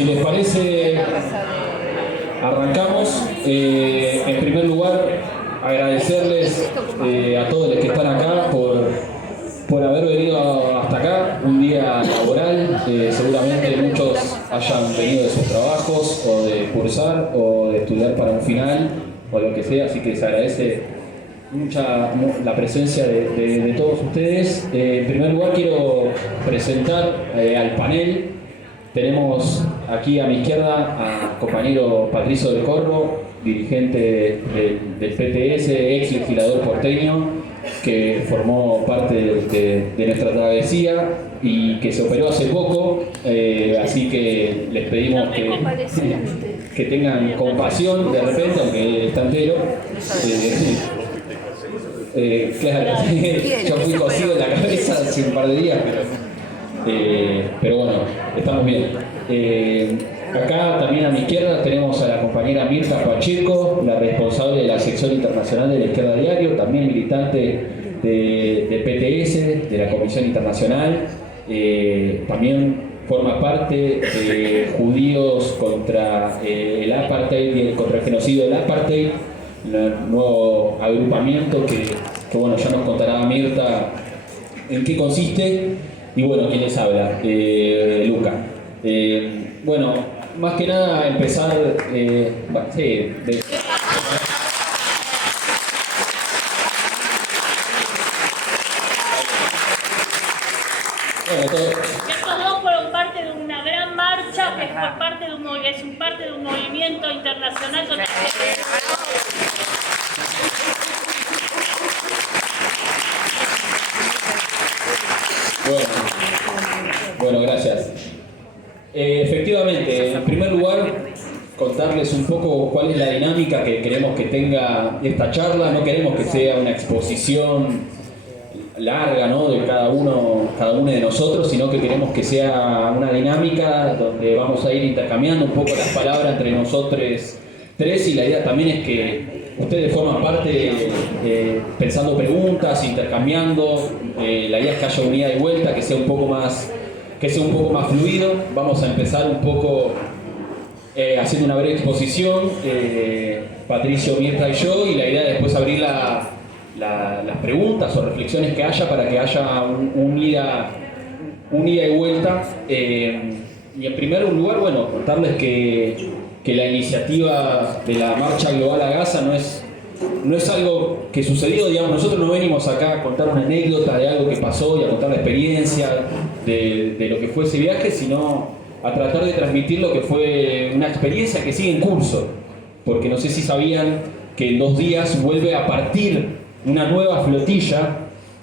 Si les parece, arrancamos. En primer lugar, agradecerles a todos los que están acá por haber venido hasta acá, un día laboral. Seguramente muchos hayan venido de sus trabajos, o de cursar, o de estudiar para un final, o lo que sea, así que se agradece mucha la presencia de todos ustedes. En primer lugar quiero presentar al panel. Tenemos aquí a mi izquierda al compañero Patricio del Corro, dirigente del PTS, ex legislador porteño, que formó parte de nuestra travesía y que se operó hace poco, así que les pedimos que tengan compasión de repente, aunque está entero. Claro, yo fui cosido en la cabeza hace un par de días, pero bueno, estamos bien. Acá también a mi izquierda tenemos a la compañera Mirta Pacheco, la responsable de la sección internacional de la Izquierda Diario, también militante de PTS, de la Comisión Internacional. También forma parte de Judíos contra el Apartheid y contra el genocidio del Apartheid, un nuevo agrupamiento que bueno, ya nos contará Mirta en qué consiste. Y bueno, ¿quién les habla? Luca. Bueno, más que nada empezar... Estos dos fueron parte de una gran marcha que fue parte de un movimiento internacional contra Bueno, gracias. Efectivamente, en primer lugar, contarles un poco cuál es la dinámica que queremos que tenga esta charla. No queremos que sea una exposición larga, ¿no?, de cada uno de nosotros, sino que queremos que sea una dinámica donde vamos a ir intercambiando un poco las palabras entre nosotros tres, y la idea también es que ustedes forman parte pensando preguntas, intercambiando. La idea es que haya un ida y vuelta, que sea un poco más fluido. Vamos a empezar un poco haciendo una breve exposición, Patricio, Mirta y yo, y la idea es después abrir las preguntas o reflexiones que haya para que haya un ida y vuelta. Y en primer lugar, bueno, contarles que la iniciativa de la Marcha Global a Gaza no es algo que sucedió, digamos. Nosotros no venimos acá a contar una anécdota de algo que pasó y a contar la experiencia de lo que fue ese viaje, sino a tratar de transmitir lo que fue una experiencia que sigue en curso, porque no sé si sabían que en 2 días vuelve a partir una nueva flotilla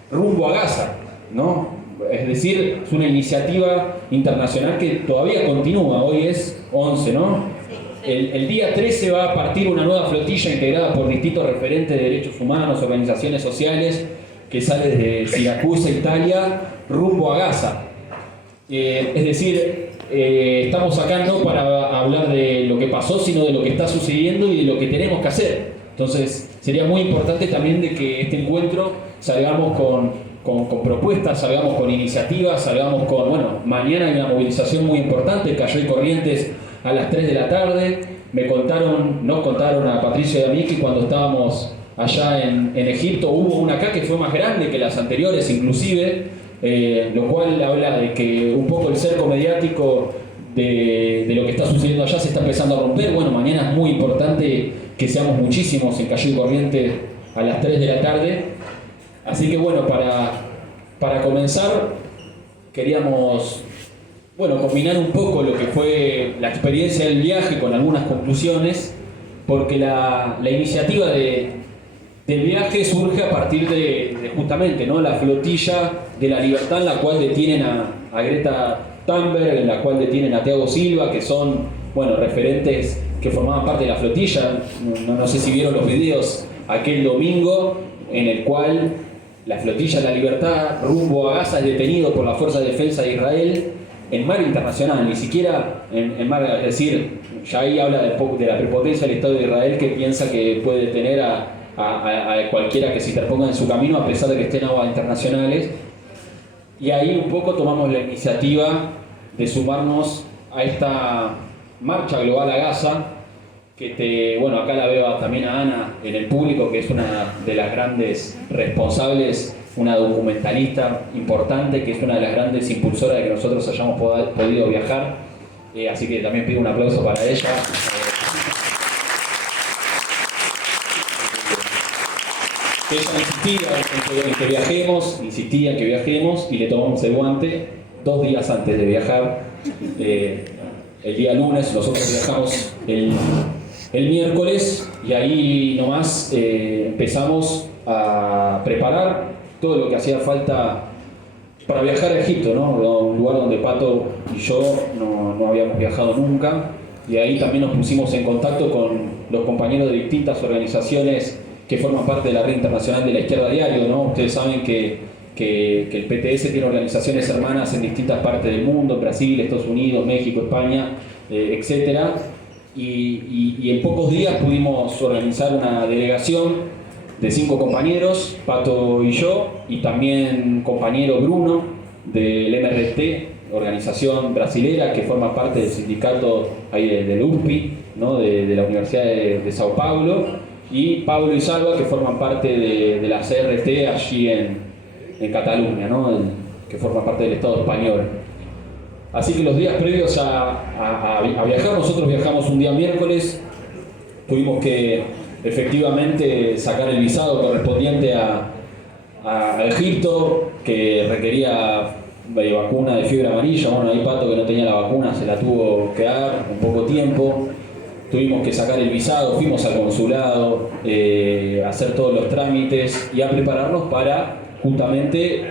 rumbo a Gaza, ¿no? Es decir, es una iniciativa internacional que todavía continúa. Hoy es 11, ¿no? El día 13 va a partir una nueva flotilla integrada por distintos referentes de derechos humanos, organizaciones sociales, que sale desde Siracusa, Italia, rumbo a Gaza. Es decir, estamos acá no para hablar de lo que pasó, sino de lo que está sucediendo y de lo que tenemos que hacer. Entonces, sería muy importante también de que este encuentro salgamos con propuestas, salgamos con iniciativas, salgamos con... Bueno, mañana hay una movilización muy importante, Cayó y Corrientes, a las 3 de la tarde. Nos contaron a Patricio y a mí que cuando estábamos allá en Egipto hubo una acá que fue más grande que las anteriores inclusive, lo cual habla de que un poco el cerco mediático de lo que está sucediendo allá se está empezando a romper. Bueno, mañana es muy importante que seamos muchísimos en Cayó y Corrientes a las 3 de la tarde. Así que bueno, para comenzar queríamos... combinar un poco lo que fue la experiencia del viaje con algunas conclusiones, porque la iniciativa del viaje surge a partir de justamente, ¿no?, la flotilla de la libertad, en la cual detienen a Greta Thunberg, en la cual detienen a Thiago Silva, que son, bueno, referentes que formaban parte de la flotilla. No sé si vieron los videos aquel domingo en el cual la flotilla de la libertad rumbo a Gaza es detenido por la Fuerza de Defensa de Israel en mar internacional, ni siquiera en mar, es decir, ya ahí habla de la prepotencia del Estado de Israel, que piensa que puede detener a cualquiera que se interponga en su camino, a pesar de que esté en aguas internacionales. Y ahí un poco tomamos la iniciativa de sumarnos a esta marcha global a Gaza, bueno, acá la veo también a Ana en el público, que es una de las grandes responsables, una documentalista importante, que es una de las grandes impulsoras de que nosotros hayamos podido viajar, así que también pido un aplauso para ella. Que ella insistía en que viajemos y le tomamos el guante 2 días antes de viajar. El día lunes, nosotros viajamos el miércoles y ahí nomás empezamos a preparar todo lo que hacía falta para viajar a Egipto, ¿no? Un lugar donde Pato y yo no habíamos viajado nunca, y ahí también nos pusimos en contacto con los compañeros de distintas organizaciones que forman parte de la Red Internacional de la Izquierda Diario, ¿no? Ustedes saben que el PTS tiene organizaciones hermanas en distintas partes del mundo, en Brasil, Estados Unidos, México, España, etc. Y en pocos días pudimos organizar una delegación de 5 compañeros, Pato y yo, y también compañero Bruno del MRT, organización brasilera que forma parte del sindicato ahí del URPI, ¿no? de la Universidad de Sao Paulo, y Pablo y Salva, que forman parte de la CRT allí en Cataluña, ¿no? Que forma parte del Estado español. Así que los días previos a viajar, nosotros viajamos un día miércoles, tuvimos que efectivamente sacar el visado correspondiente a Egipto, que requería vacuna de fiebre amarilla. Bueno, ahí Pato, que no tenía la vacuna, se la tuvo que dar en poco tiempo. Tuvimos que sacar el visado, fuimos al consulado, a hacer todos los trámites y a prepararnos para justamente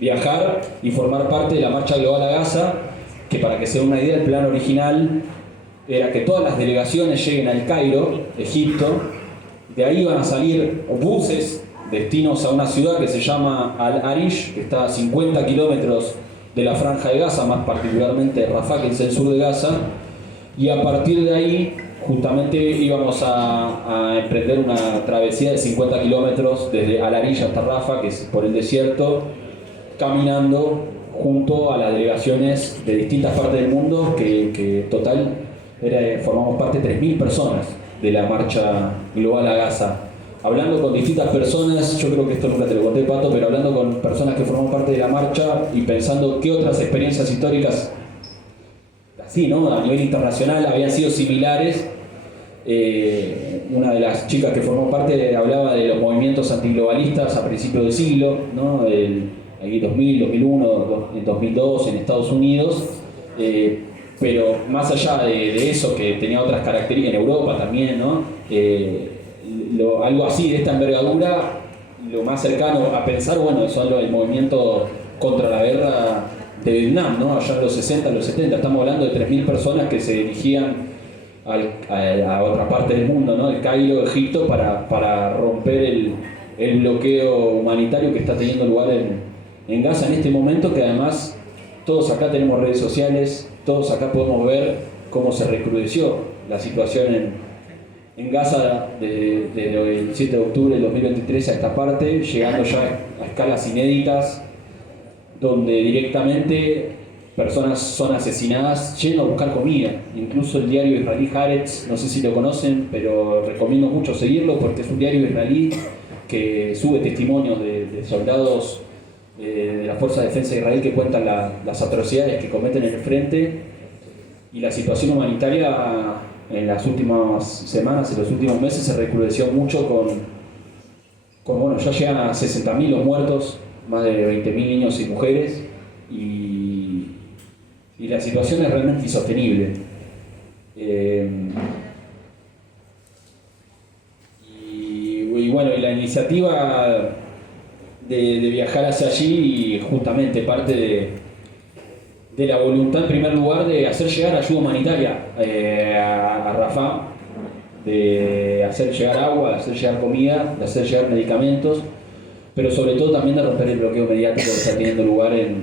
viajar y formar parte de la Marcha Global a Gaza, que, para que se den una idea, el plan original era que todas las delegaciones lleguen al Cairo, Egipto. De ahí van a salir buses destinos a una ciudad que se llama Al-Arish, que está a 50 kilómetros de la Franja de Gaza, más particularmente Rafah, que es el sur de Gaza. Y a partir de ahí, justamente íbamos a emprender una travesía de 50 kilómetros desde Al-Arish hasta Rafah, que es por el desierto, caminando junto a las delegaciones de distintas partes del mundo, que total formamos parte de 3.000 personas de la Marcha Global a Gaza. Hablando con distintas personas, yo creo que esto nunca te lo conté, Pato, pero hablando con personas que forman parte de la marcha y pensando qué otras experiencias históricas así, ¿no? A nivel internacional habían sido similares. Una de las chicas que formó parte hablaba de los movimientos antiglobalistas a principios del siglo, ¿no? Ahí 2000, 2001, 2002 en Estados Unidos, pero más allá de eso, que tenía otras características, en Europa también, ¿no? Algo así de esta envergadura, lo más cercano a pensar, bueno, es el movimiento contra la guerra de Vietnam, ¿no? Allá en los 60, los 70, estamos hablando de 3.000 personas que se dirigían a otra parte del mundo, ¿no? El Cairo, Egipto, para romper el bloqueo humanitario que está teniendo lugar en Gaza en este momento, que además todos acá tenemos redes sociales, todos acá podemos ver cómo se recrudeció la situación en Gaza desde el 7 de octubre del 2023 a esta parte, llegando ya a escalas inéditas, donde directamente personas son asesinadas yendo a buscar comida. Incluso el diario israelí Haaretz, no sé si lo conocen, pero recomiendo mucho seguirlo porque es un diario israelí que sube testimonios de soldados de la Fuerza de Defensa de Israel que cuentan las atrocidades que cometen en el frente, y la situación humanitaria en las últimas semanas, en los últimos meses, se recrudeció mucho bueno, ya llegan a 60.000 los muertos, más de 20.000 niños y mujeres, y la situación es realmente insostenible. Y bueno, y la iniciativa de viajar hacia allí, justamente parte de la voluntad, en primer lugar, de hacer llegar ayuda humanitaria a Rafah, de hacer llegar agua, de hacer llegar comida, de hacer llegar medicamentos, pero sobre todo también de romper el bloqueo mediático que está teniendo lugar en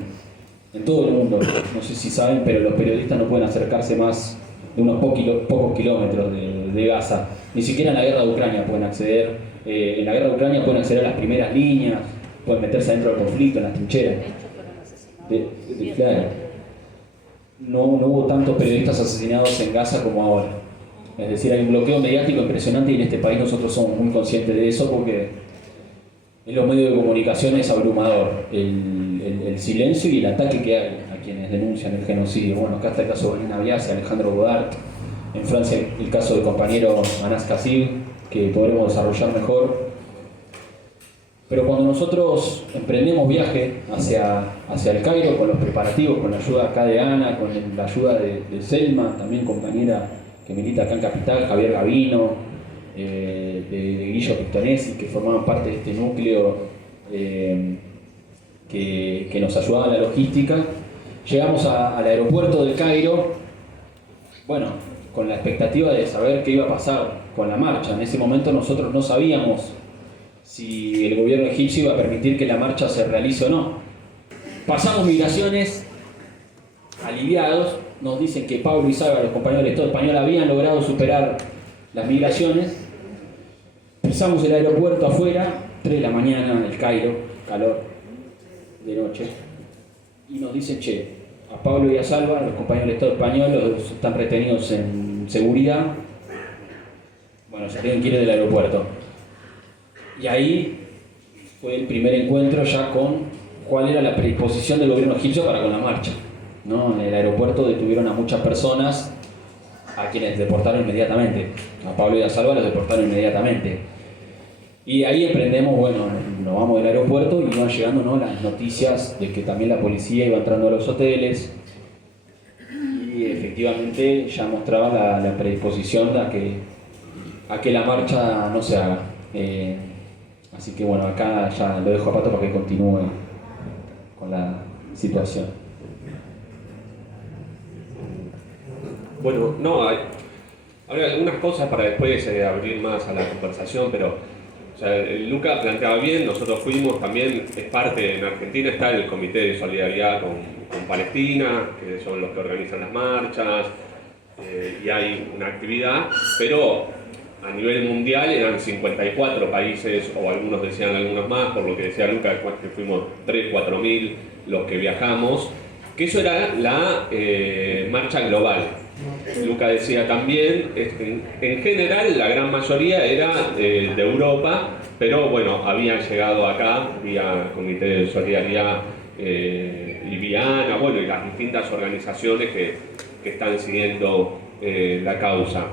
todo el mundo. No sé si saben, pero los periodistas no pueden acercarse más de unos pocos kilómetros de Gaza. Ni siquiera en la guerra de Ucrania pueden acceder. En la guerra de Ucrania pueden acceder a las primeras líneas, pueden meterse dentro del conflicto, en las trincheras. Claro. no hubo tantos periodistas asesinados en Gaza como ahora. Es decir, hay un bloqueo mediático impresionante y en este país nosotros somos muy conscientes de eso porque en los medios de comunicación es abrumador el silencio y el ataque que hay a quienes denuncian el genocidio. Bueno, acá está el caso de Valina Biasi, Alejandro Godard, en Francia el caso del compañero Anas Kassib, que podremos desarrollar mejor. Pero cuando nosotros emprendemos viaje hacia el Cairo con los preparativos, con la ayuda acá de Ana, con la ayuda de Selma, también compañera que milita acá en Capital, Javier Gavino, de Guillo Pictonesi, que formaban parte de este núcleo que nos ayudaba en la logística, llegamos al aeropuerto del Cairo, bueno, con la expectativa de saber qué iba a pasar con la marcha. En ese momento nosotros no sabíamos si el gobierno egipcio iba a permitir que la marcha se realice o no. Pasamos migraciones aliviados, nos dicen que Pablo y Salva, los compañeros del Estado español, habían logrado superar las migraciones. Pisamos el aeropuerto afuera, 3 de la mañana en el Cairo, calor de noche, y nos dicen, che, a Pablo y a Salva, los compañeros del Estado español, los están retenidos en seguridad, bueno, se tienen que ir del aeropuerto. Y ahí fue el primer encuentro ya con cuál era la predisposición del gobierno egipcio para con la marcha, ¿no? En el aeropuerto detuvieron a muchas personas, a quienes deportaron inmediatamente. A Pablo y a Salva los deportaron inmediatamente. Y ahí emprendemos, bueno, nos vamos del aeropuerto y iban llegando, ¿no?, las noticias de que también la policía iba entrando a los hoteles y efectivamente ya mostraba la predisposición a que la marcha no se haga. Así que bueno, acá ya lo dejo a Pato para que continúe con la situación. Bueno, no, hay algunas cosas para después abrir más a la conversación, pero o sea, Luca planteaba bien, nosotros fuimos también, es parte, en Argentina está el Comité de Solidaridad con Palestina, que son los que organizan las marchas, y hay una actividad, pero a nivel mundial eran 54 países, o algunos decían algunos más, por lo que decía Luca, que fuimos 3.000, 4.000 los que viajamos, que eso era la marcha global. Luca decía también, en general la gran mayoría era de Europa, pero bueno, habían llegado acá vía Comité de Solidaridad y vía ANA, bueno, y las distintas organizaciones que están siguiendo la causa.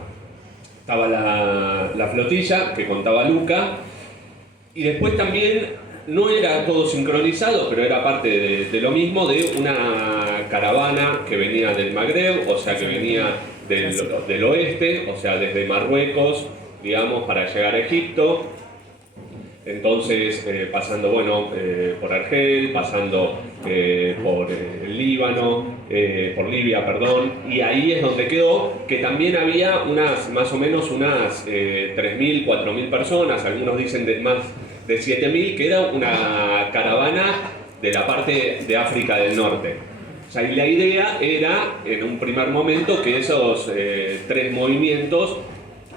Estaba la flotilla que contaba Luca, y después también no era todo sincronizado, pero era parte de lo mismo, de una caravana que venía del Magreb, o sea que venía del oeste, o sea desde Marruecos, digamos, para llegar a Egipto. Entonces, pasando, bueno, por Argel, pasando por el Líbano, por Libia, perdón, y ahí es donde quedó, que también había más o menos unas 3.000, 4.000 personas, algunos dicen más de 7.000, que era una caravana de la parte de África del Norte. O sea, y la idea era, en un primer momento, que esos 3 movimientos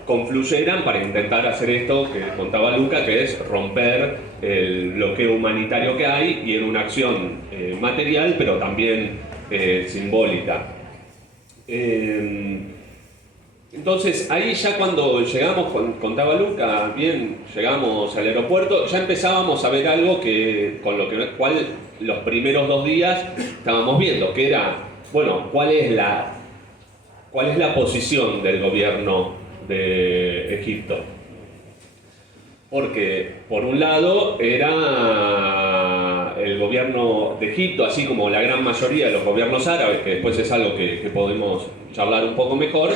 confluyeran para intentar hacer esto que contaba Luca, que es romper el bloqueo humanitario que hay, y era una acción material, pero también simbólica. Entonces, ahí ya cuando llegamos, contaba Luca, bien, llegamos al aeropuerto, ya empezábamos a ver algo con lo cual los primeros 2 días estábamos viendo, que era, bueno, ¿cuál es la posición del gobierno de Egipto? Porque, por un lado, era el gobierno de Egipto, así como la gran mayoría de los gobiernos árabes, que después es algo que podemos charlar un poco mejor,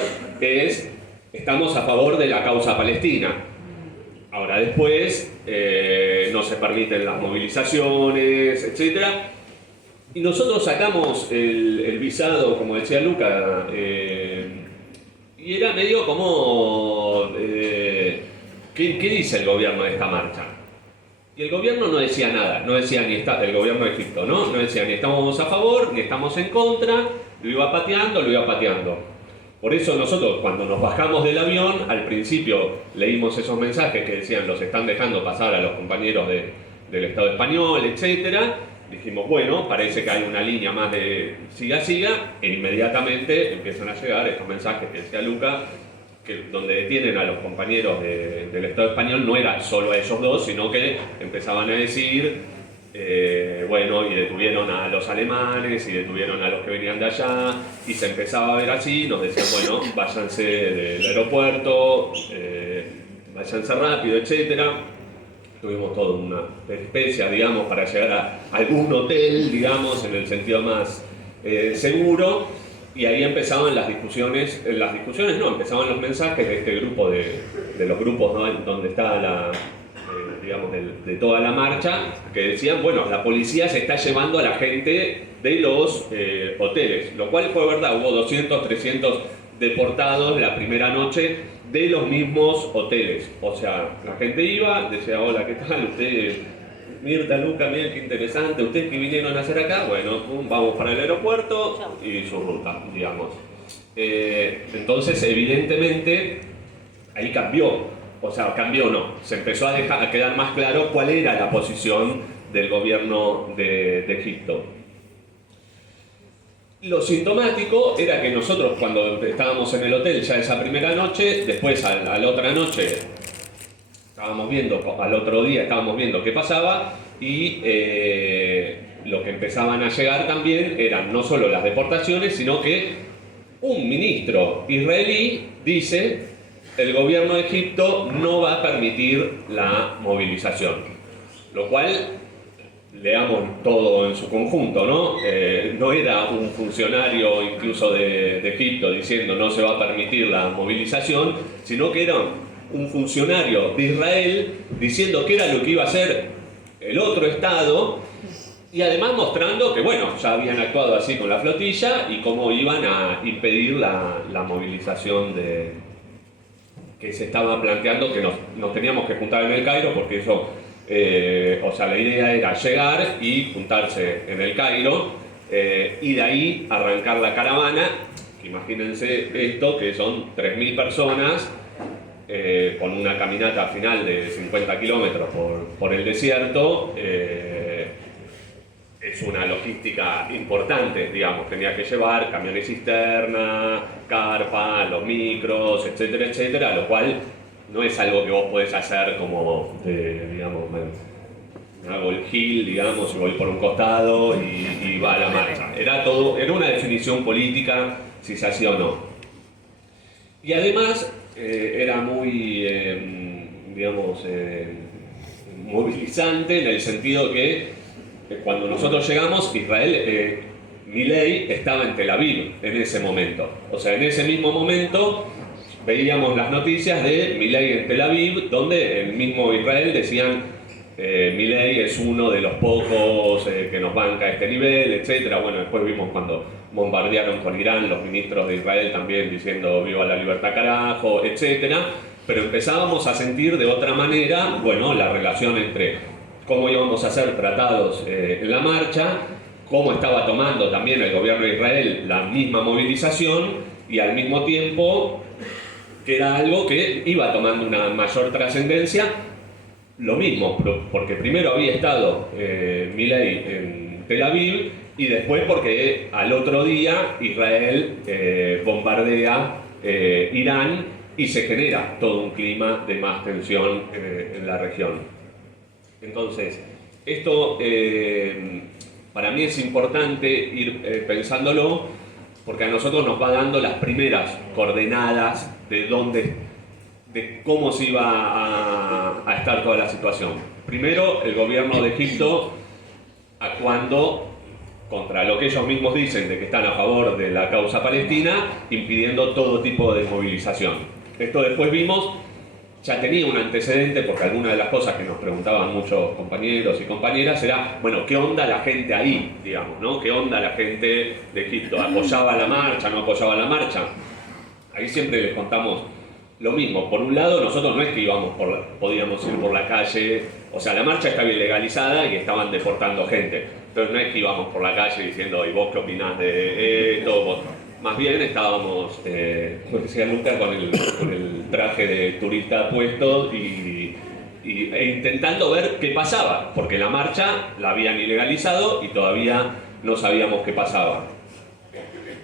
estamos a favor de la causa palestina. Ahora después no se permiten las movilizaciones, etc. Y nosotros sacamos el visado, como decía Luca, y era medio como... ¿qué dice el gobierno de esta marcha? Y el gobierno no decía nada, no decía ni el gobierno de Egipto, ¿no? No decía ni estamos a favor, ni estamos en contra, lo iba pateando. Por eso nosotros, cuando nos bajamos del avión, al principio leímos esos mensajes que decían los están dejando pasar a los compañeros del Estado español, etc. dijimos, bueno, parece que hay una línea más de siga, e inmediatamente empiezan a llegar estos mensajes que decía Luca, que donde detienen a los compañeros del Estado español no era solo a ellos dos, sino que empezaban a decir, bueno, y detuvieron a los alemanes, y detuvieron a los que venían de allá, y se empezaba a ver así, nos decían, bueno, váyanse del aeropuerto, váyanse rápido, etcétera. Tuvimos toda una peripecia, digamos, para llegar a algún hotel, digamos, en el sentido más seguro, y ahí empezaban las discusiones no, empezaban los mensajes de este grupo, de los grupos, ¿no?, donde está digamos, de toda la marcha, que decían, bueno, la policía se está llevando a la gente de los hoteles, lo cual fue verdad, hubo 200, 300 deportados la primera noche de los mismos hoteles. O sea, la gente iba, decía, hola, ¿qué tal? Usted, Mirta, Luca, miren qué interesante, ¿ustedes qué vinieron a hacer acá? Bueno, vamos para el aeropuerto y su ruta, digamos. Entonces, evidentemente, ahí cambió. O sea, cambió no, se empezó a quedar más claro cuál era la posición del gobierno de Egipto. Lo sintomático era que nosotros, cuando estábamos en el hotel ya esa primera noche, después a la otra noche estábamos viendo, al otro día estábamos viendo qué pasaba, y lo que empezaban a llegar también eran no solo las deportaciones, sino que un ministro israelí dice: el gobierno de Egipto no va a permitir la movilización, lo cual, leamos todo en su conjunto, ¿no? No era un funcionario incluso de Egipto diciendo no se va a permitir la movilización, sino que era un funcionario de Israel diciendo que era lo que iba a hacer el otro Estado, y además mostrando que, bueno, ya habían actuado así con la flotilla y cómo iban a impedir la movilización que se estaba planteando, que nos teníamos que juntar en el Cairo, porque eso, o sea, la idea era llegar y juntarse en el Cairo, y de ahí arrancar la caravana. Imagínense esto, que son 3.000 personas, con una caminata final de 50 kilómetros por el desierto. Es una logística importante, digamos, tenía que llevar camiones cisterna, carpa, los micros, etcétera, etcétera, lo cual no es algo que vos podés hacer como, digamos, hago el gil, digamos, y voy por un costado y va a la marcha. Era una definición política, si se hacía o no. Y además era muy, digamos, movilizante, en el sentido que cuando nosotros llegamos, Israel, Milei estaba en Tel Aviv en ese momento. O sea, en ese mismo momento veíamos las noticias de Milei en Tel Aviv, donde el mismo Israel decían Milei es uno de los pocos que nos banca a este nivel, etc. Bueno, después vimos cuando bombardearon con Irán, los ministros de Israel también diciendo viva la libertad carajo, etc. Pero empezábamos a sentir de otra manera, bueno, la relación entre cómo íbamos a ser tratados en la marcha, cómo estaba tomando también el gobierno de Israel la misma movilización, y al mismo tiempo que era algo que iba tomando una mayor trascendencia, lo mismo, porque primero había estado Milei en Tel Aviv, y después porque al otro día Israel bombardea Irán y se genera todo un clima de más tensión en la región. Entonces, esto para mí es importante ir pensándolo, porque a nosotros nos va dando las primeras coordenadas de cómo se iba a estar toda la situación. Primero, el gobierno de Egipto actuando contra lo que ellos mismos dicen de que están a favor de la causa palestina, impidiendo todo tipo de movilización. Esto después vimos, ya tenía un antecedente, porque alguna de las cosas que nos preguntaban muchos compañeros y compañeras era, bueno, ¿qué onda la gente ahí, digamos, ¿no? ¿Qué onda la gente de Egipto? ¿Apoyaba la marcha, no apoyaba la marcha? Ahí siempre les contamos lo mismo. Por un lado, nosotros no es que podíamos ir por la calle, o sea, la marcha estaba ilegalizada y estaban deportando gente. Entonces no es que íbamos por la calle diciendo, ¿y vos qué opinás de esto? Más bien estábamos, como decía Luca, con el traje de turista puesto y e intentando ver qué pasaba, porque la marcha la habían ilegalizado y todavía no sabíamos qué pasaba.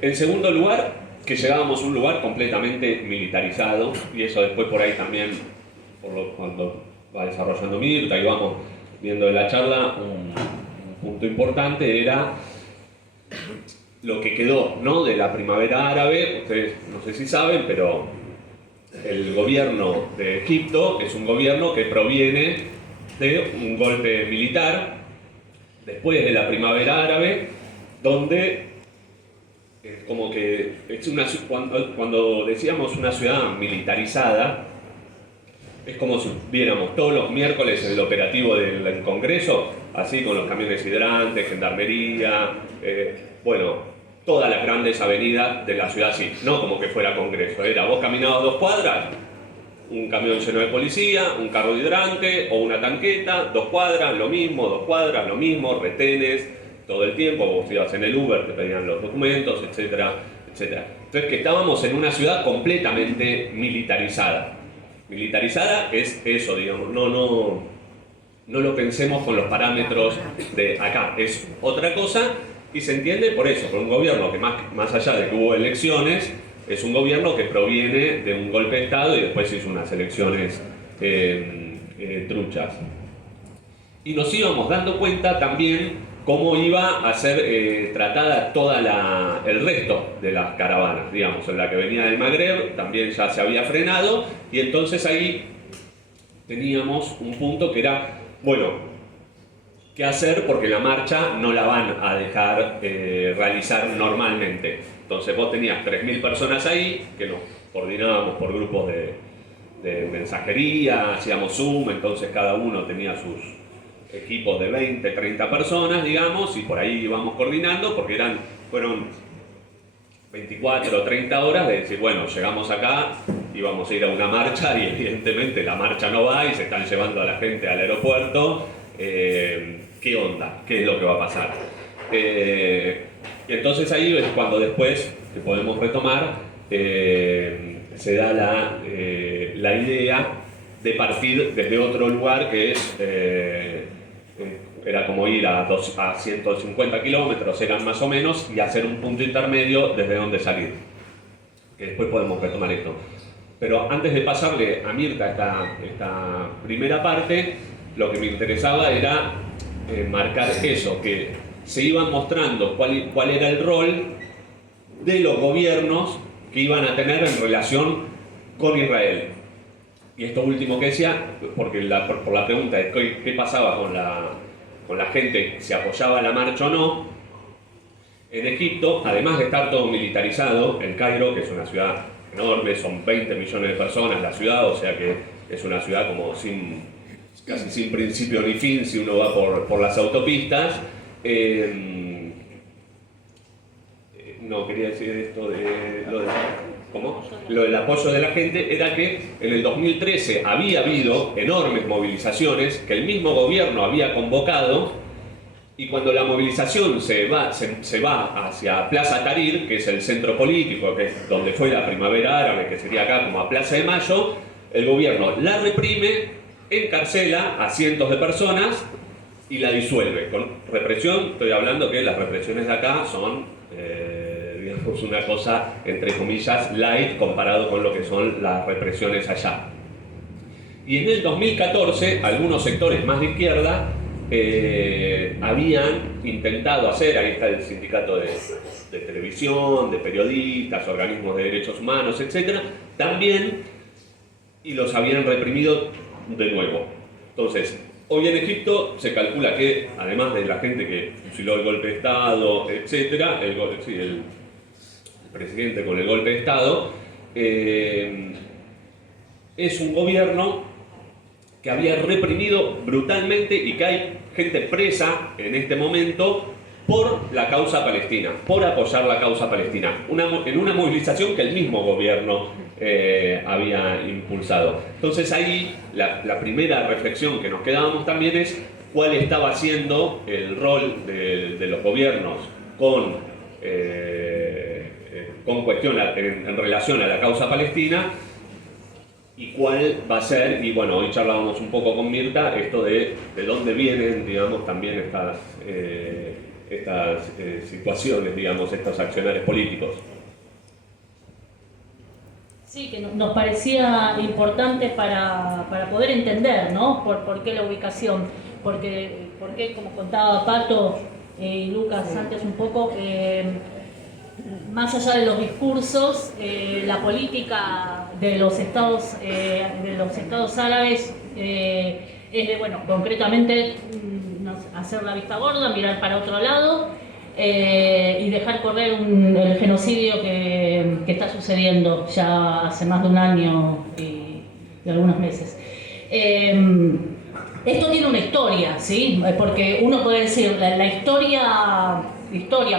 En segundo lugar, que llegábamos a un lugar completamente militarizado, y eso después por ahí también, cuando va desarrollando Mirta y vamos viendo en la charla, un punto importante era lo que quedó, ¿no?, de la primavera árabe. Ustedes no sé si saben, pero el gobierno de Egipto es un gobierno que proviene de un golpe militar después de la primavera árabe, donde como que es cuando decíamos una ciudad militarizada, es como si viéramos todos los miércoles el operativo del Congreso, así con los camiones hidrantes, gendarmería, bueno, todas las grandes avenidas de la ciudad, así, no como que fuera Congreso, era vos caminabas 2 cuadras, un camión lleno de policía, un carro de hidrante o una tanqueta, 2 cuadras, lo mismo, 2 cuadras, lo mismo, retenes, todo el tiempo, vos ibas en el Uber, te pedían los documentos, etcétera, etcétera. Entonces que estábamos en una ciudad completamente militarizada. Militarizada es eso, digamos, no lo pensemos con los parámetros de acá, es otra cosa y se entiende por eso, por un gobierno que más allá de que hubo elecciones, es un gobierno que proviene de un golpe de Estado y después hizo unas elecciones truchas. Y nos íbamos dando cuenta también cómo iba a ser tratada toda el resto de las caravanas, digamos, en la que venía del Magreb también ya se había frenado, y entonces ahí teníamos un punto que era, bueno, ¿qué hacer? Porque la marcha no la van a dejar realizar normalmente. Entonces vos tenías 3.000 personas ahí, que nos coordinábamos por grupos de mensajería, hacíamos Zoom, entonces cada uno tenía sus equipos de 20, 30 personas, digamos, y por ahí íbamos coordinando, porque fueron 24 o 30 horas de decir, bueno, llegamos acá y vamos a ir a una marcha, y evidentemente la marcha no va y se están llevando a la gente al aeropuerto. ¿Qué onda? ¿Qué es lo que va a pasar? Y entonces ahí es cuando después, que podemos retomar, se da la idea de partir desde otro lugar que es era como ir a 150 kilómetros, eran más o menos, y hacer un punto intermedio desde donde salir. Que después podemos retomar esto. Pero antes de pasarle a Mirta esta primera parte, lo que me interesaba era marcar eso, que se iban mostrando cuál era el rol de los gobiernos que iban a tener en relación con Israel. Y esto último que decía, porque por la pregunta de qué pasaba con la gente, si apoyaba la marcha o no, en Egipto, además de estar todo militarizado, el Cairo, que es una ciudad enorme, son 20 millones de personas la ciudad, o sea que es una ciudad como casi sin principio ni fin si uno va por las autopistas. No, quería decir esto de lo del apoyo de la gente, era que en el 2013 había habido enormes movilizaciones que el mismo gobierno había convocado, y cuando la movilización se va hacia Plaza Tahrir, que es el centro político, que es donde fue la primavera árabe, que sería acá como a Plaza de Mayo, el gobierno la reprime, encarcela a cientos de personas y la disuelve. Con represión, estoy hablando que las represiones de acá son digamos una cosa entre comillas light comparado con lo que son las represiones allá. Y en el 2014 algunos sectores más de izquierda habían intentado hacer, ahí está el sindicato de televisión, de periodistas, organismos de derechos humanos, etc., también, y los habían reprimido de nuevo. Entonces, hoy en Egipto se calcula que, además de la gente que fusiló el golpe de Estado, etc., el presidente con el golpe de Estado, es un gobierno que había reprimido brutalmente y que hay gente presa en este momento por la causa palestina, por apoyar la causa palestina, en una movilización que el mismo gobierno había impulsado. Entonces ahí la primera reflexión que nos quedábamos también es cuál estaba siendo el rol de los gobiernos con cuestión en relación a la causa palestina, y cuál va a ser, y bueno, hoy charlábamos un poco con Mirta, esto de dónde vienen, digamos, también estas situaciones, digamos, estos accionarios políticos. Sí, que nos parecía importante para poder entender, ¿no? Por qué la ubicación, porque como contaba Pato y Lucas antes un poco, más allá de los discursos, la política de los estados árabes es de, bueno, concretamente hacer la vista gorda, mirar para otro lado y dejar correr el genocidio que está sucediendo ya hace más de un año y algunos meses. Esto tiene una historia, ¿sí? Porque uno puede decir, la historia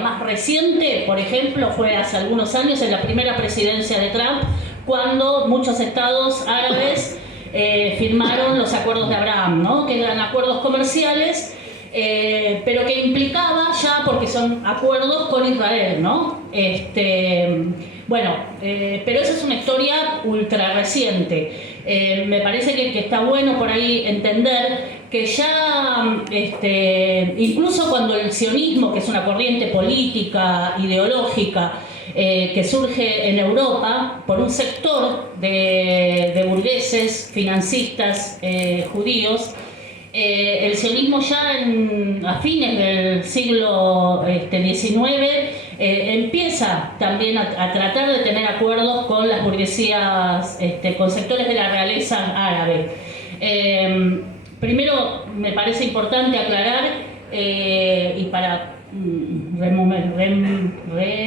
más reciente, por ejemplo, fue hace algunos años en la primera presidencia de Trump, cuando muchos estados árabes firmaron los acuerdos de Abraham, ¿no? Que eran acuerdos comerciales, pero que implicaba ya, porque son acuerdos con Israel, ¿no? Pero esa es una historia ultra reciente. Me parece que está bueno por ahí entender que ya, incluso cuando el sionismo, que es una corriente política, ideológica, que surge en Europa por un sector de burgueses, financistas judíos, el sionismo ya a fines del siglo XIX empieza también a tratar de tener acuerdos con las burguesías, con sectores de la realeza árabe. Primero me parece importante aclarar, y para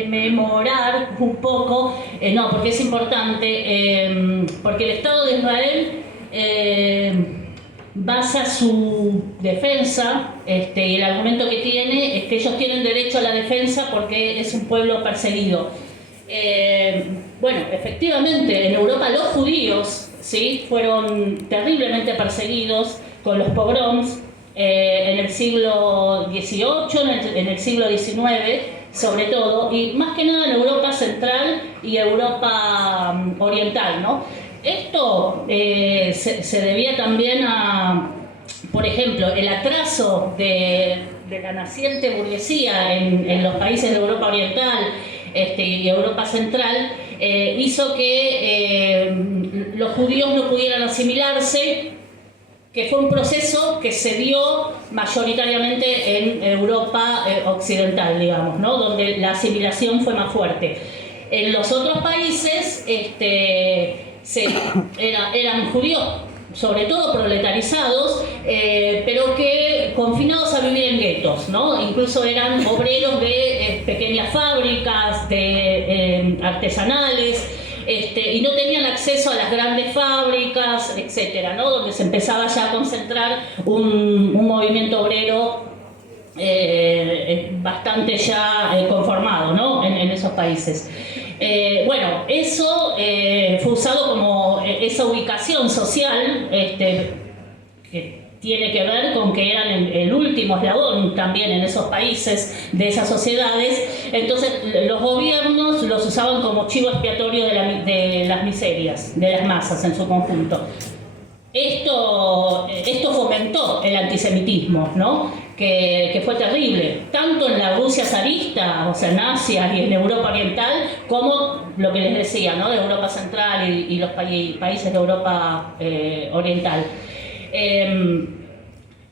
rememorar un poco, porque es importante, porque el Estado de Israel basa su defensa, y el argumento que tiene es que ellos tienen derecho a la defensa porque es un pueblo perseguido. Bueno, efectivamente, en Europa los judíos, ¿sí?, fueron terriblemente perseguidos con los pogroms en el siglo XVIII, en el siglo XIX, sobre todo, y más que nada en Europa Central y Europa Oriental, ¿no? Esto se debía también a, por ejemplo, el atraso de la naciente burguesía en los países de Europa Oriental y Europa Central, hizo que los judíos no pudieran asimilarse, que fue un proceso que se dio mayoritariamente en Europa Occidental, digamos, ¿no?, donde la asimilación fue más fuerte. En los otros países eran judíos, sobre todo proletarizados, pero que confinados a vivir en guetos, ¿no? Incluso eran obreros de pequeñas fábricas, artesanales, y no tenían acceso a las grandes fábricas, etcétera, ¿no?, donde se empezaba ya a concentrar un movimiento obrero bastante ya conformado, ¿no?, en esos países. Bueno, eso fue usado como esa ubicación social, que tiene que ver con que eran el último eslabón también en esos países, de esas sociedades. Entonces los gobiernos los usaban como chivo expiatorio de las miserias, de las masas en su conjunto. Esto fomentó el antisemitismo, ¿no?, que fue terrible, tanto en la Rusia zarista, o sea, nazi, y en Europa Oriental, como lo que les decía, ¿no?, de Europa Central y los países de Europa Oriental.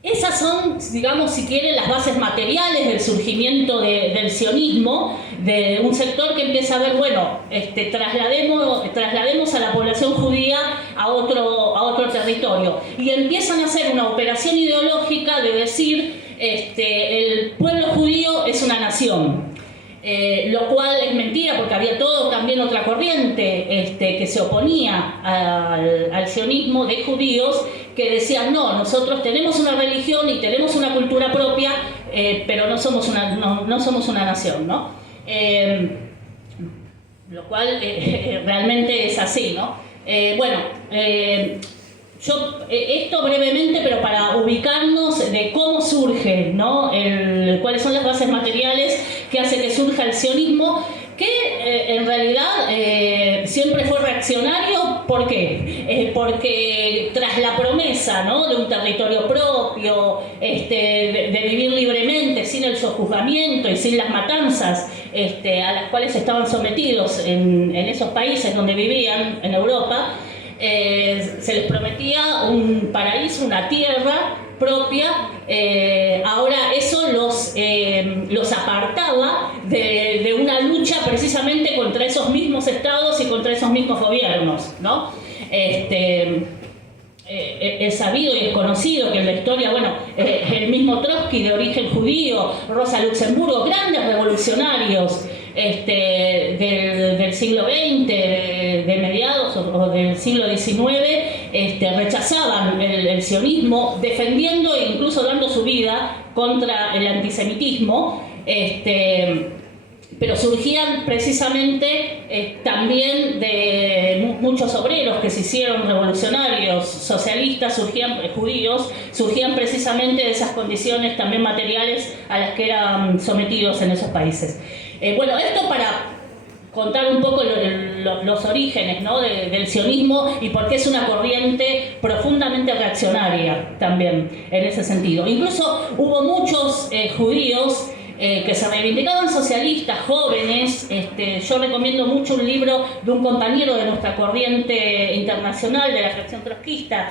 Esas son, digamos, si quieren, las bases materiales del surgimiento del sionismo, de un sector que empieza a ver, bueno, traslademos a la población judía a otro territorio, y empiezan a hacer una operación ideológica de decir, el pueblo judío es una nación. Lo cual es mentira, porque había también otra corriente que se oponía al sionismo de judíos, que decían, no, nosotros tenemos una religión y tenemos una cultura propia, pero no somos una nación, ¿no? Lo cual realmente es así, ¿no? Esto brevemente, pero para ubicarnos de cómo surge, ¿no?, cuáles son las bases materiales que hace que surja el sionismo, que en realidad siempre fue reaccionario ¿Por qué? Porque tras la promesa, ¿no?, de un territorio propio, de vivir libremente, sin el sojuzgamiento y sin las matanzas a las cuales estaban sometidos en esos países donde vivían, en Europa, se les prometía un paraíso, una tierra propia. Ahora eso los apartaba de una lucha precisamente contra esos mismos estados y contra esos mismos gobiernos, ¿no? Es sabido y es conocido que en la historia, bueno, el mismo Trotsky, de origen judío, Rosa Luxemburgo, grandes revolucionarios del siglo XX, de mediados o del siglo XIX, rechazaban el sionismo, defendiendo e incluso dando su vida contra el antisemitismo, pero surgían precisamente también de muchos obreros que se hicieron revolucionarios, socialistas, judíos, surgían precisamente de esas condiciones también materiales a las que eran sometidos en esos países. Bueno, esto para contar un poco los orígenes, ¿no?, del sionismo, y por qué es una corriente profundamente reaccionaria también en ese sentido. Incluso hubo muchos judíos que se reivindicaban socialistas, jóvenes. Yo recomiendo mucho un libro de un compañero de nuestra corriente internacional, de la fracción trotskista,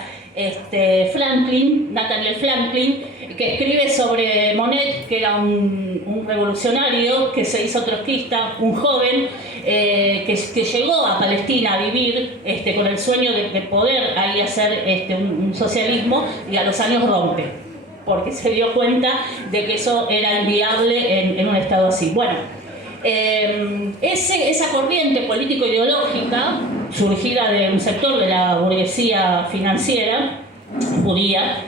Nathaniel Franklin, que escribe sobre Monet, que era un revolucionario que se hizo trotskista, un joven que llegó a Palestina a vivir con el sueño de poder ahí hacer un socialismo, y a los años rompe, porque se dio cuenta de que eso era inviable en un estado así. Bueno, esa corriente político-ideológica, surgida de un sector de la burguesía financiera judía,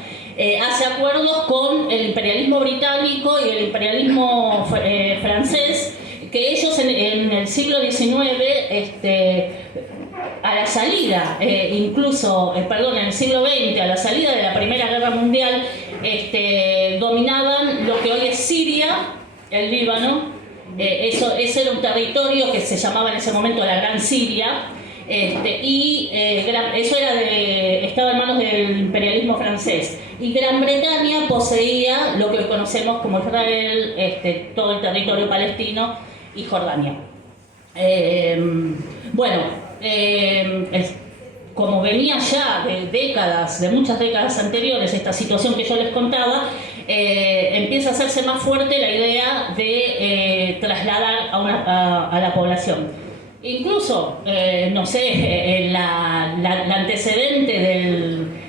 hace acuerdos con el imperialismo británico y el imperialismo francés, que ellos en el siglo XIX, a la salida, en el siglo XX, a la salida de la Primera Guerra Mundial, dominaban lo que hoy es Siria, el Líbano. Ese era un territorio que se llamaba en ese momento la Gran Siria, eso estaba en manos del imperialismo francés. Y Gran Bretaña poseía lo que hoy conocemos como Israel, todo el territorio palestino y Jordania. Como venía ya de muchas décadas anteriores, esta situación que yo les contaba, empieza a hacerse más fuerte la idea de trasladar a la población. Incluso, la antecedente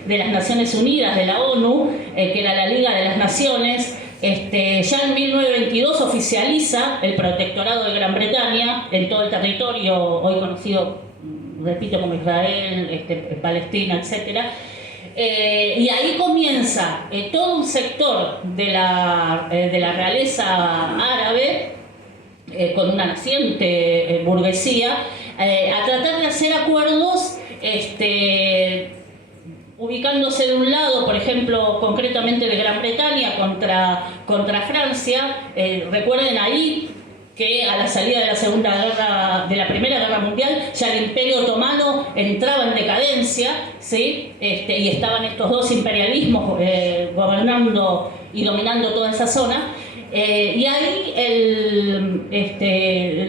de las Naciones Unidas, de la ONU, que era la Liga de las Naciones, ya en 1922 oficializa el protectorado de Gran Bretaña en todo el territorio hoy conocido, repito, como Israel, Palestina, etc. Y ahí comienza todo un sector de la realeza árabe, con una naciente burguesía, a tratar de hacer acuerdos, ubicándose de un lado, por ejemplo, concretamente de Gran Bretaña contra Francia. Recuerden ahí que a la salida de la Primera Guerra Mundial ya el Imperio Otomano entraba en decadencia, ¿sí? Y estaban estos dos imperialismos gobernando y dominando toda esa zona. Y ahí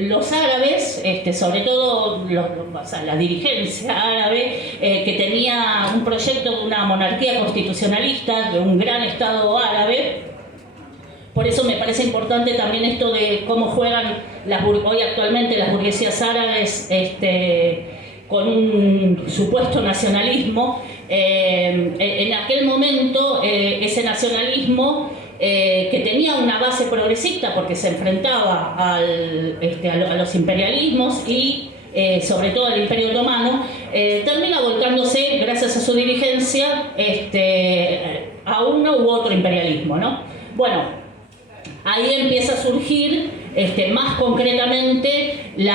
los árabes, sobre todo la dirigencia árabe, que tenía un proyecto de una monarquía constitucionalista, de un gran Estado árabe. Por eso me parece importante también esto de cómo juegan hoy actualmente las burguesías árabes con un supuesto nacionalismo. En aquel momento ese nacionalismo, que tenía una base progresista porque se enfrentaba a los imperialismos y sobre todo al Imperio Otomano, termina volcándose, gracias a su dirigencia, a uno u otro imperialismo, ¿no? Bueno, ahí empieza a surgir más concretamente el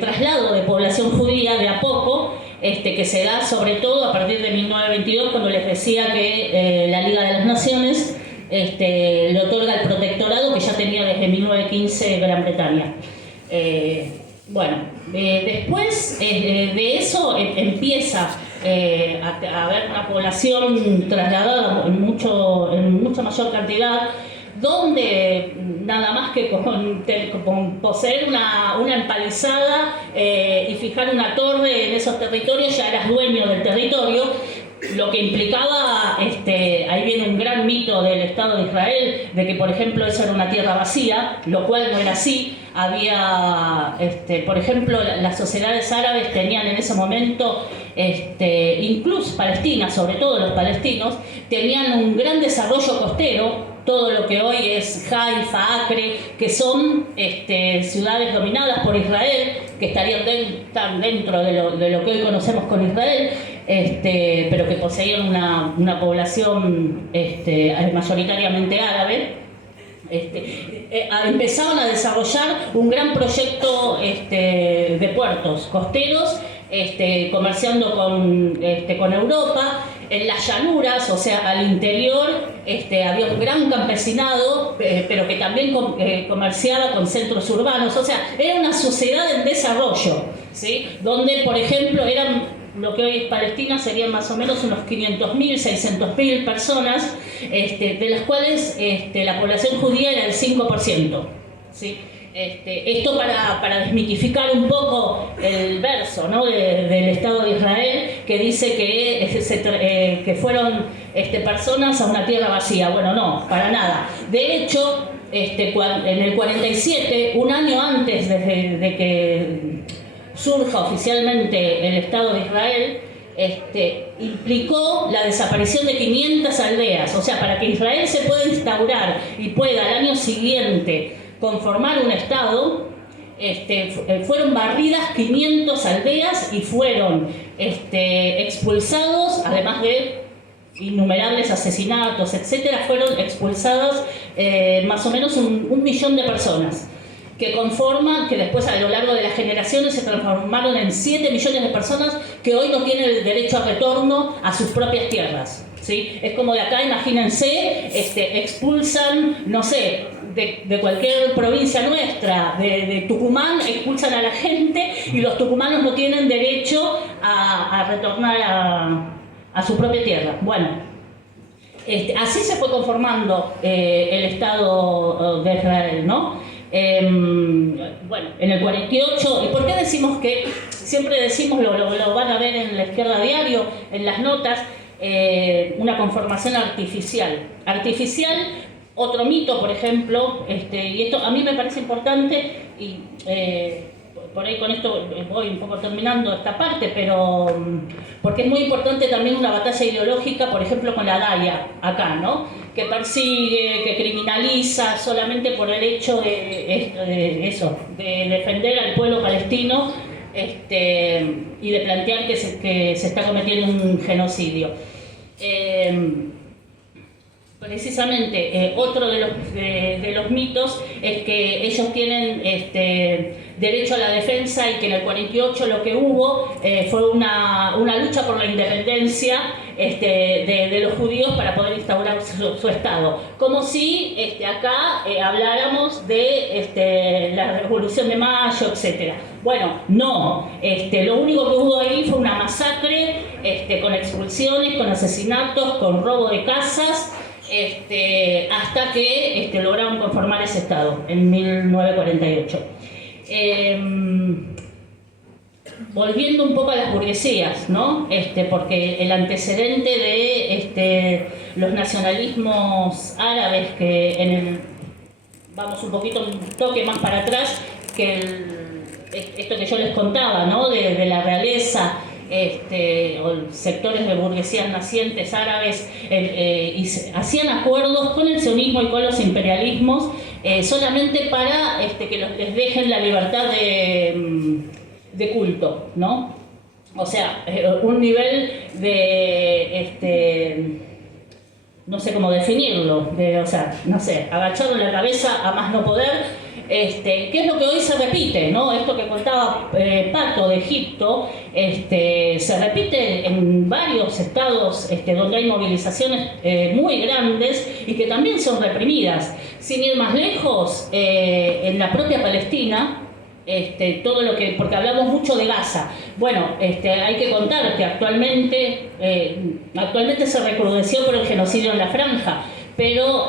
traslado de población judía de a poco, que se da sobre todo a partir de 1922, cuando les decía que la Liga de las Naciones le otorga el protectorado que ya tenía desde 1915 Gran Bretaña. Bueno, después de eso empieza a haber una población trasladada en mucha mayor cantidad, donde nada más que con poseer una empalizada y fijar una torre en esos territorios ya eras dueño del territorio, lo que implicaba, ahí viene un gran mito del Estado de Israel, de que por ejemplo eso era una tierra vacía, lo cual no era así. Había, por ejemplo, las sociedades árabes tenían en ese momento, incluso Palestina, sobre todo los palestinos, tenían un gran desarrollo costero, todo lo que hoy es Haifa, Acre, que son ciudades dominadas por Israel, que están dentro de lo que hoy conocemos con Israel, pero que poseían una población mayoritariamente árabe. Empezaron a desarrollar un gran proyecto de puertos costeros, comerciando con Europa. En las llanuras, o sea, al interior, había un gran campesinado, pero que también comerciaba con centros urbanos. O sea, era una sociedad en desarrollo, ¿sí? Donde, por ejemplo, lo que hoy es Palestina serían más o menos unos 500.000, 600.000 personas, de las cuales la población judía era el 5%. ¿Sí? Esto para desmitificar un poco el verso, ¿no? del Estado de Israel, que dice que fueron personas a una tierra vacía. Bueno, no, para nada. De hecho, en el 47, un año antes de que surja oficialmente el Estado de Israel, implicó la desaparición de 500 aldeas. O sea, para que Israel se pueda instaurar y pueda al año siguiente conformar un Estado, fueron barridas 500 aldeas y fueron expulsados, además de innumerables asesinatos, etcétera, fueron expulsados más o menos 1.000.000 de personas, que después a lo largo de las generaciones se transformaron en 7 millones de personas que hoy no tienen el derecho a retorno a sus propias tierras. ¿Sí? Es como de acá, imagínense, expulsan, no sé, de cualquier provincia nuestra, de Tucumán, expulsan a la gente y los tucumanos no tienen derecho a retornar a su propia tierra. Bueno, así se fue conformando el Estado de Israel, ¿no? Bueno, en el 48, ¿y por qué decimos que, siempre decimos, lo van a ver en la izquierda diario, en las notas, una conformación artificial? Otro mito, por ejemplo, y esto a mí me parece importante, y por ahí con esto voy un poco terminando esta parte, pero porque es muy importante también una batalla ideológica, por ejemplo, con la DAIA acá, ¿no? Que persigue, que criminaliza solamente por el hecho de defender al pueblo palestino y de plantear que se está cometiendo un genocidio. Precisamente otro de los mitos es que ellos tienen derecho a la defensa y que en el 48 lo que hubo fue una lucha por la independencia de los judíos para poder instaurar su Estado. Como si acá habláramos de la Revolución de Mayo, etc. Bueno, no. Lo único que hubo ahí fue una masacre con expulsiones, con asesinatos, con robo de casas, hasta que lograron conformar ese Estado en 1948. Volviendo un poco a las burguesías, ¿no? Porque el antecedente de los nacionalismos árabes, que vamos un poquito, un toque más para atrás, que esto que yo les contaba, ¿no? de la realeza, o sectores de burguesías nacientes árabes, y hacían acuerdos con el sionismo y con los imperialismos solamente para que les dejen la libertad de culto, ¿no? O sea, un nivel de no sé cómo definirlo, o sea, no sé, agacharon la cabeza a más no poder. ¿Qué es lo que hoy se repite, ¿no? Esto que contaba Pato de Egipto, se repite en varios estados donde hay movilizaciones muy grandes y que también son reprimidas. Sin ir más lejos, en la propia Palestina, todo lo que, porque hablamos mucho de Gaza. Bueno, hay que contar que actualmente se recrudeció por el genocidio en la Franja, pero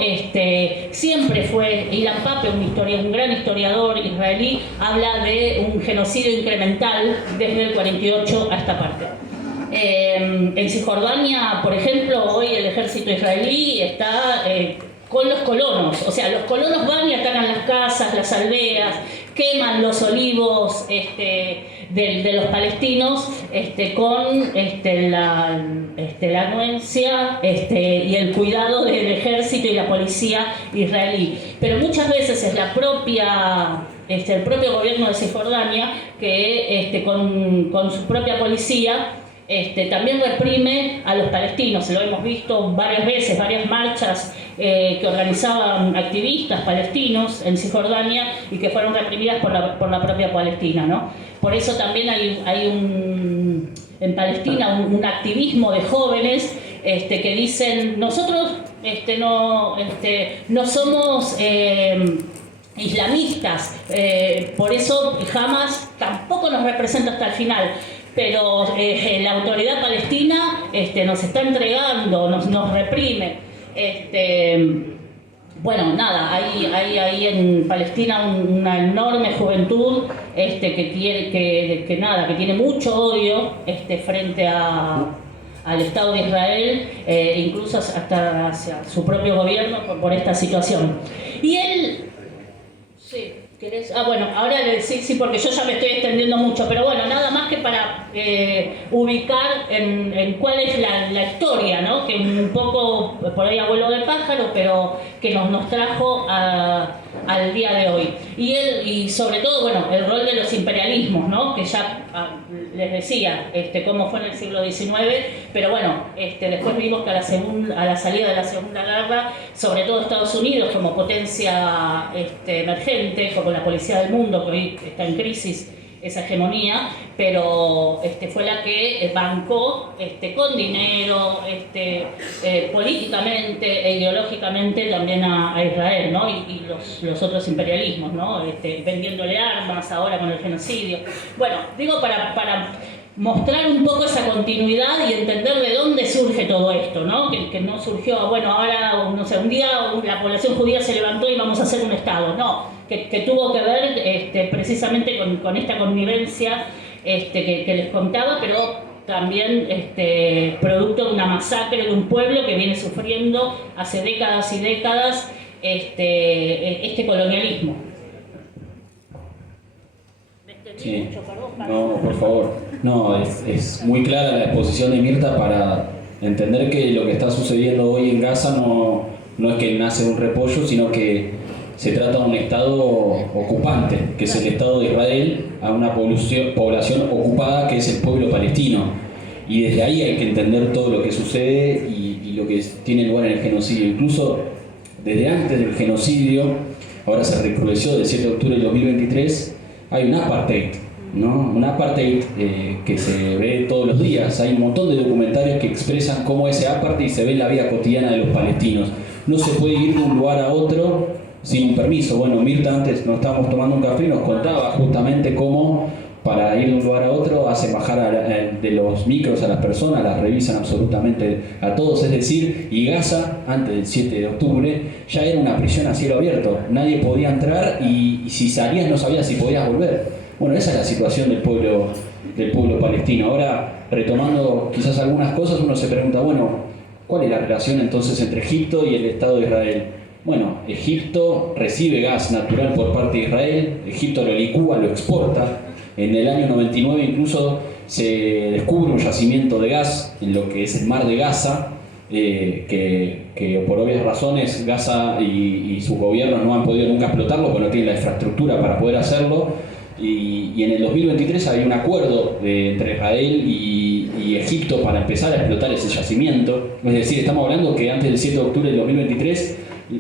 siempre fue, Ilan Pappé, un gran historiador israelí, habla de un genocidio incremental desde el 48 a esta parte. En Cisjordania, por ejemplo, hoy el ejército israelí está con los colonos, o sea, los colonos van y atacan las casas, las aldeas, queman los olivos de los palestinos con la anuencia y el cuidado del ejército y la policía israelí. Pero muchas veces es el propio gobierno de Cisjordania que con su propia policía también reprime a los palestinos. Lo hemos visto varias veces, varias marchas que organizaban activistas palestinos en Cisjordania y que fueron reprimidas por la propia Palestina, ¿no? Por eso también hay en Palestina un activismo de jóvenes que dicen: nosotros no somos islamistas, por eso Hamas tampoco nos representa hasta el final. Pero la autoridad palestina nos está entregando, nos reprime. Bueno, nada, hay en Palestina una enorme juventud que tiene mucho odio frente al Estado de Israel, incluso hasta hacia su propio gobierno por esta situación. Y él... Sí. Bueno, ahora sí, porque yo ya me estoy extendiendo mucho, pero bueno, nada más que para ubicar en cuál es la historia, ¿no? Que un poco, por ahí abuelo de pájaro, pero que nos trajo al día de hoy. Y sobre todo, bueno, el rol de los imperialismos, ¿no? Que ya les decía cómo fue en el siglo XIX, pero bueno, después vimos que a la salida de la Segunda Guerra, sobre todo Estados Unidos como potencia emergente, como la policía del mundo, que hoy está en crisis esa hegemonía, pero fue la que bancó con dinero, políticamente e ideológicamente también a Israel, ¿no? Y los otros imperialismos, ¿no? Vendiéndole armas ahora con el genocidio. Bueno, digo para mostrar un poco esa continuidad y entender de dónde surge todo esto, ¿no? Que no surgió, bueno, ahora, no sé, un día la población judía se levantó y vamos a hacer un Estado, no, que tuvo que ver precisamente con esta convivencia que les contaba, pero también producto de una masacre de un pueblo que viene sufriendo hace décadas y décadas este colonialismo. Sí. No, por favor. No, es muy clara la exposición de Mirta para entender que lo que está sucediendo hoy en Gaza no es que nace de un repollo, sino que se trata de un Estado ocupante, que es el Estado de Israel, a una población ocupada que es el pueblo palestino. Y desde ahí hay que entender todo lo que sucede y lo que tiene lugar en el genocidio. Incluso desde antes del genocidio, ahora se recrudeció del 7 de octubre del 2023, hay un apartheid, ¿no? Un apartheid que se ve todos los días. Hay un montón de documentarios que expresan cómo ese apartheid se ve en la vida cotidiana de los palestinos. No se puede ir de un lugar a otro sin un permiso. Bueno, Mirta antes nos estábamos tomando un café y nos contaba justamente cómo para ir de un lugar a otro hacen bajar de los micros a las personas, las revisan absolutamente a todos. Es decir, y Gaza, antes del 7 de octubre, ya era una prisión a cielo abierto. Nadie podía entrar y si salías no sabías si podías volver. Bueno, esa es la situación del pueblo palestino. Ahora, retomando quizás algunas cosas, uno se pregunta, bueno, ¿cuál es la relación entonces entre Egipto y el Estado de Israel? Bueno, Egipto recibe gas natural por parte de Israel, Egipto lo licúa, lo exporta. En el año 99 incluso se descubre un yacimiento de gas en lo que es el mar de Gaza, que por obvias razones Gaza y sus gobiernos no han podido nunca explotarlo porque no tienen la infraestructura para poder hacerlo. Y en el 2023 hay un acuerdo entre Israel y Egipto para empezar a explotar ese yacimiento. Es decir, estamos hablando que antes del 7 de octubre del 2023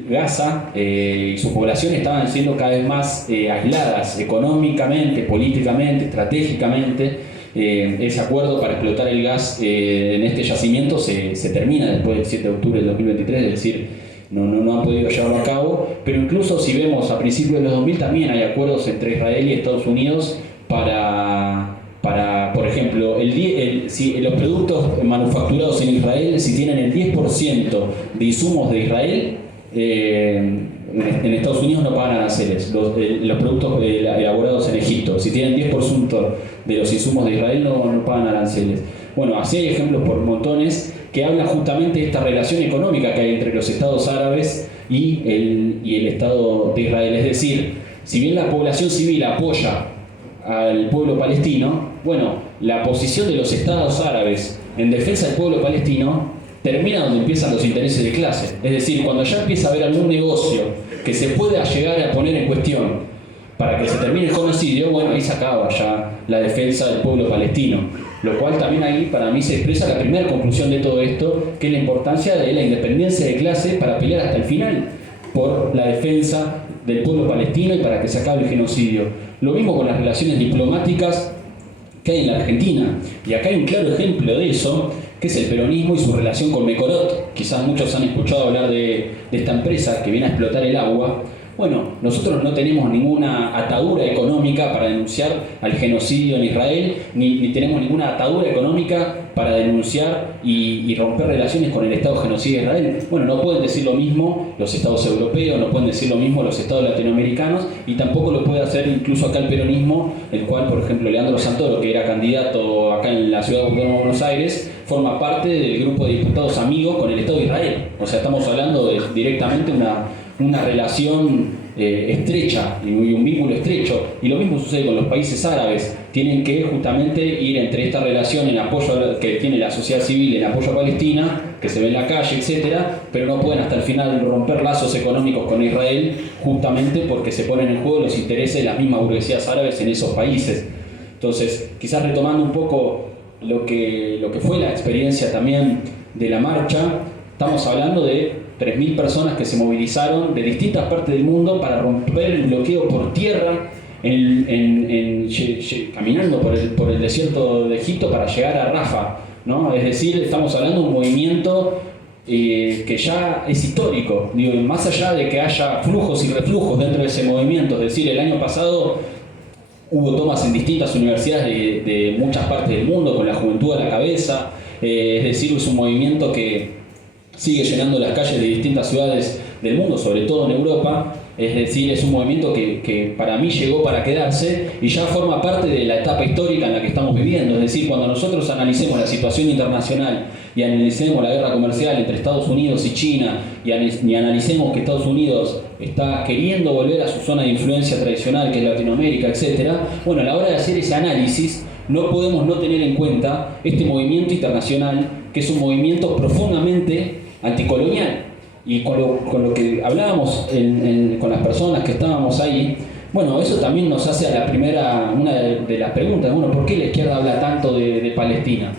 Gaza y su población estaban siendo cada vez más aisladas económicamente, políticamente, estratégicamente. Ese acuerdo para explotar el gas en este yacimiento se termina después del 7 de octubre del 2023, es decir, no han podido llevarlo a cabo, pero incluso si vemos a principios de los 2000 también hay acuerdos entre Israel y Estados Unidos para por ejemplo, si los productos manufacturados en Israel, si tienen el 10% de insumos de Israel, en Estados Unidos no pagan aranceles. Los productos elaborados en Egipto, si tienen 10% de los insumos de Israel, no pagan aranceles. Bueno, así hay ejemplos por montones que hablan justamente de esta relación económica que hay entre los estados árabes y el Estado de Israel. Es decir, si bien la población civil apoya al pueblo palestino, bueno, la posición de los estados árabes en defensa del pueblo palestino termina donde empiezan los intereses de clase. Es decir, cuando ya empieza a haber algún negocio que se pueda llegar a poner en cuestión para que se termine el genocidio, bueno, ahí se acaba ya la defensa del pueblo palestino. Lo cual también ahí para mí se expresa la primera conclusión de todo esto, que es la importancia de la independencia de clase para pelear hasta el final por la defensa del pueblo palestino y para que se acabe el genocidio. Lo mismo con las relaciones diplomáticas que hay en la Argentina. Y acá hay un claro ejemplo de eso, que es el peronismo y su relación con Mecorot. Quizás muchos han escuchado hablar de esta empresa que viene a explotar el agua. Bueno, nosotros no tenemos ninguna atadura económica para denunciar al genocidio en Israel, ni tenemos ninguna atadura económica para denunciar y romper relaciones con el Estado genocida de Israel. Bueno, no pueden decir lo mismo los estados europeos, no pueden decir lo mismo los estados latinoamericanos, y tampoco lo puede hacer incluso acá el peronismo, el cual, por ejemplo, Leandro Santoro, que era candidato acá en la ciudad autónoma de Buenos Aires, forma parte del grupo de diputados amigos con el Estado de Israel. O sea, estamos hablando de directamente una relación estrecha y un vínculo estrecho, y lo mismo sucede con los países árabes. Tienen que justamente ir entre esta relación en apoyo que tiene la sociedad civil en apoyo a Palestina, que se ve en la calle, etcétera, pero no pueden hasta el final romper lazos económicos con Israel, justamente porque se ponen en juego los intereses de las mismas burguesías árabes en esos países. Entonces, quizás retomando un poco lo que fue la experiencia también de la marcha, estamos hablando de 3.000 personas que se movilizaron de distintas partes del mundo para romper el bloqueo por tierra, caminando por el desierto de Egipto para llegar a Rafah, ¿no? Es decir, estamos hablando de un movimiento que ya es histórico. Digo, más allá de que haya flujos y reflujos dentro de ese movimiento, es decir, el año pasado hubo tomas en distintas universidades de muchas partes del mundo con la juventud a la cabeza, es decir, es un movimiento que sigue llenando las calles de distintas ciudades del mundo, sobre todo en Europa. Es decir, es un movimiento que para mí llegó para quedarse y ya forma parte de la etapa histórica en la que estamos viviendo. Es decir, cuando nosotros analicemos la situación internacional y analicemos la guerra comercial entre Estados Unidos y China y analicemos que Estados Unidos está queriendo volver a su zona de influencia tradicional, que es Latinoamérica, etc., bueno, a la hora de hacer ese análisis no podemos no tener en cuenta este movimiento internacional, que es un movimiento profundamente anticolonial. Y con lo que hablábamos con las personas que estábamos ahí, bueno, eso también nos hace una de las preguntas, bueno, ¿por qué la izquierda habla tanto de Palestina?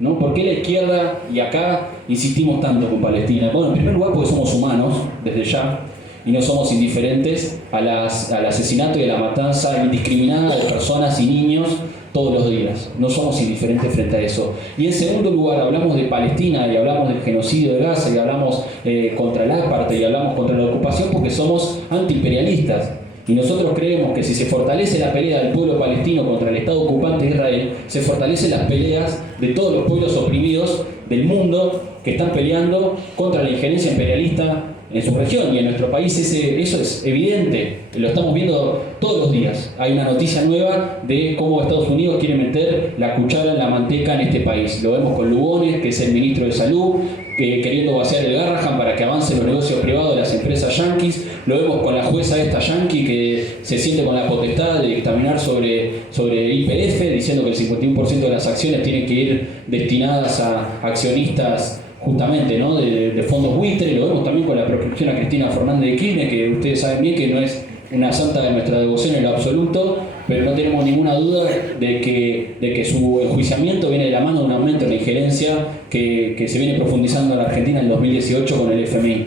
¿No? ¿Por qué la izquierda, y acá insistimos tanto con Palestina? Bueno, en primer lugar porque somos humanos, desde ya, y no somos indiferentes al asesinato y a la matanza indiscriminada de personas y niños todos los días. No somos indiferentes frente a eso. Y en segundo lugar, hablamos de Palestina y hablamos del genocidio de Gaza y hablamos contra el apartheid y hablamos contra la ocupación porque somos antiimperialistas. Y nosotros creemos que si se fortalece la pelea del pueblo palestino contra el Estado ocupante de Israel, se fortalecen las peleas de todos los pueblos oprimidos del mundo que están peleando contra la injerencia imperialista en su región. Y en nuestro país eso es evidente, lo estamos viendo todos los días. Hay una noticia nueva de cómo Estados Unidos quiere meter la cuchara en la manteca en este país. Lo vemos con Lugones, que es el ministro de Salud, queriendo vaciar el Garrahan para que avancen los negocios privados de las empresas yanquis. Lo vemos con la jueza esta yanqui que se siente con la potestad de dictaminar sobre YPF, diciendo que el 51% de las acciones tienen que ir destinadas a accionistas justamente, ¿no? de fondos buitre. Lo vemos también con la proscripción a Cristina Fernández de Kirchner, que ustedes saben bien que no es una santa de nuestra devoción en lo absoluto, pero no tenemos ninguna duda de que su enjuiciamiento viene de la mano de un aumento en la injerencia que se viene profundizando en la Argentina en 2018 con el FMI.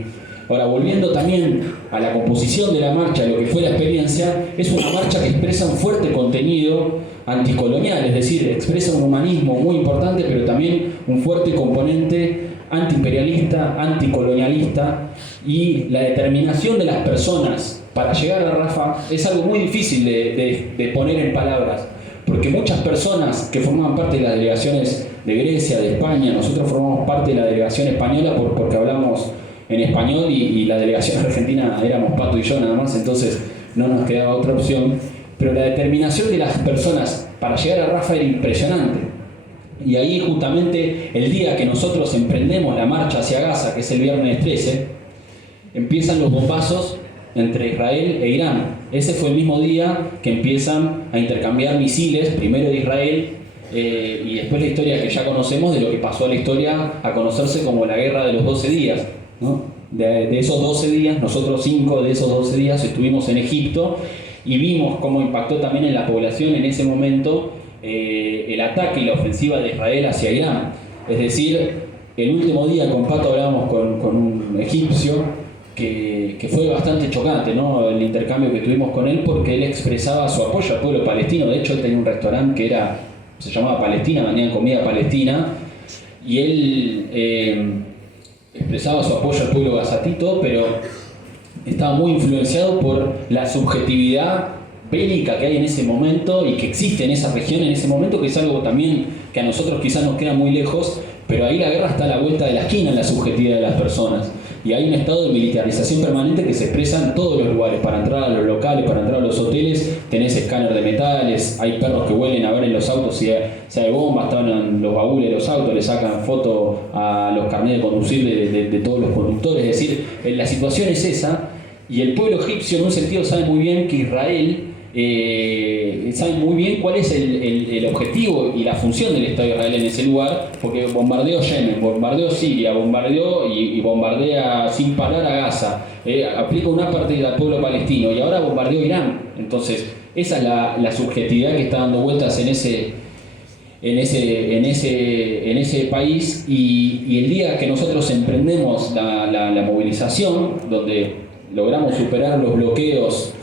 Ahora, volviendo también a la composición de la marcha, lo que fue la experiencia, es una marcha que expresa un fuerte contenido anticolonial, es decir, expresa un humanismo muy importante, pero también un fuerte componente antiimperialista, anticolonialista, y la determinación de las personas para llegar a Rafah es algo muy difícil de poner en palabras, porque muchas personas que formaban parte de las delegaciones de Grecia, de España, nosotros formamos parte de la delegación española porque hablamos en español y la delegación argentina éramos Pato y yo nada más, entonces no nos quedaba otra opción, pero la determinación de las personas para llegar a Rafah era impresionante. Y ahí justamente el día que nosotros emprendemos la marcha hacia Gaza, que es el viernes 13, empiezan los bombazos entre Israel e Irán. Ese fue el mismo día que empiezan a intercambiar misiles, primero de Israel y después la historia que ya conocemos de lo que pasó a la historia a conocerse como la guerra de los 12 días, ¿no? De esos 12 días, nosotros 5 de esos 12 días estuvimos en Egipto y vimos cómo impactó también en la población en ese momento el ataque y la ofensiva de Israel hacia Irán. Es decir, el último día con Pato hablábamos con un egipcio que fue bastante chocante, ¿no? El intercambio que tuvimos con él, porque él expresaba su apoyo al pueblo palestino. De hecho, él tenía un restaurante que se llamaba Palestina, vendían comida palestina, y él expresaba su apoyo al pueblo gazatito, pero estaba muy influenciado por la subjetividad bélica que hay en ese momento y que existe en esa región en ese momento, que es algo también que a nosotros quizás nos queda muy lejos, pero ahí la guerra está a la vuelta de la esquina en la subjetividad de las personas. Y hay un estado de militarización permanente que se expresa en todos los lugares. Para entrar a los locales, para entrar a los hoteles, tenés escáner de metales, hay perros que huelen a ver en los autos si hay bombas, estaban en los baúles de los autos, le sacan foto a los carnets de conducir de todos los conductores. Es decir, la situación es esa, y el pueblo egipcio en un sentido sabe muy bien que Israel sabe muy bien cuál es el objetivo y la función del Estado de Israel en ese lugar, porque bombardeó Yemen, bombardeó Siria, bombardeó y bombardea sin parar a Gaza, aplica una parte del pueblo palestino y ahora bombardeó Irán. Entonces esa es la subjetividad que está dando vueltas en ese país, y el día que nosotros emprendemos la movilización, donde logramos superar los bloqueos,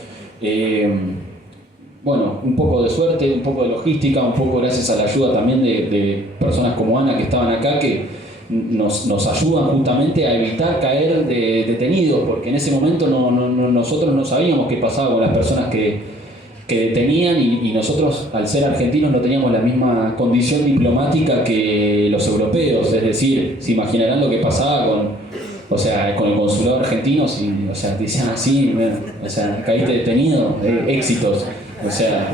bueno, un poco de suerte, un poco de logística, un poco gracias a la ayuda también de personas como Ana que estaban acá, que nos ayudan justamente a evitar caer detenidos, porque en ese momento nosotros no sabíamos qué pasaba con las personas que detenían, y nosotros, al ser argentinos, no teníamos la misma condición diplomática que los europeos. Es decir, se imaginarán lo que pasaba con el consulado argentino, te decían así, caíste detenido, éxitos. O sea,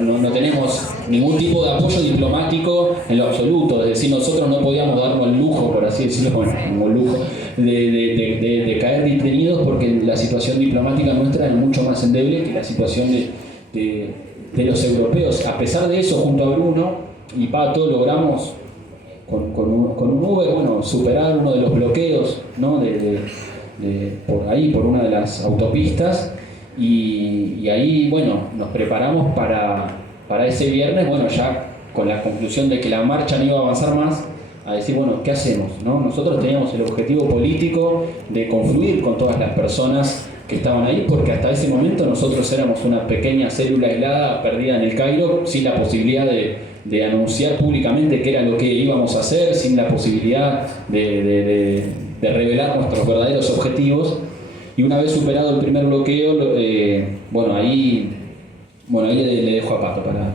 no tenemos ningún tipo de apoyo diplomático en lo absoluto. Es decir, nosotros no podíamos darnos el lujo, por así decirlo, como lujo, de caer detenidos, porque la situación diplomática nuestra es mucho más endeble que la situación de los europeos. A pesar de eso, junto a Bruno y Pato, logramos con un Uber, bueno, superar uno de los bloqueos, ¿no? por una de las autopistas, y ahí, bueno, nos preparamos para ese viernes, bueno, ya con la conclusión de que la marcha no iba a avanzar más, a decir, bueno, ¿qué hacemos? ¿No? Nosotros teníamos el objetivo político de confluir con todas las personas que estaban ahí, porque hasta ese momento nosotros éramos una pequeña célula aislada, perdida en el Cairo, sin la posibilidad de anunciar públicamente qué era lo que íbamos a hacer, sin la posibilidad de revelar nuestros verdaderos objetivos. Y una vez superado el primer bloqueo, ahí le dejo a Pato para...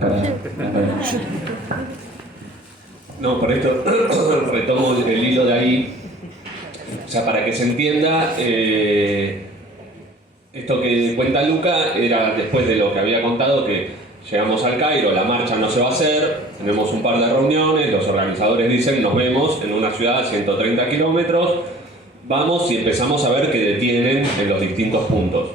No, por esto retomo el hilo de ahí. O sea, para que se entienda, esto que cuenta Luca era después de lo que había contado, que llegamos al Cairo, la marcha no se va a hacer, tenemos un par de reuniones, los organizadores dicen, nos vemos en una ciudad a 130 kilómetros, vamos y empezamos a ver que detienen en los distintos puntos.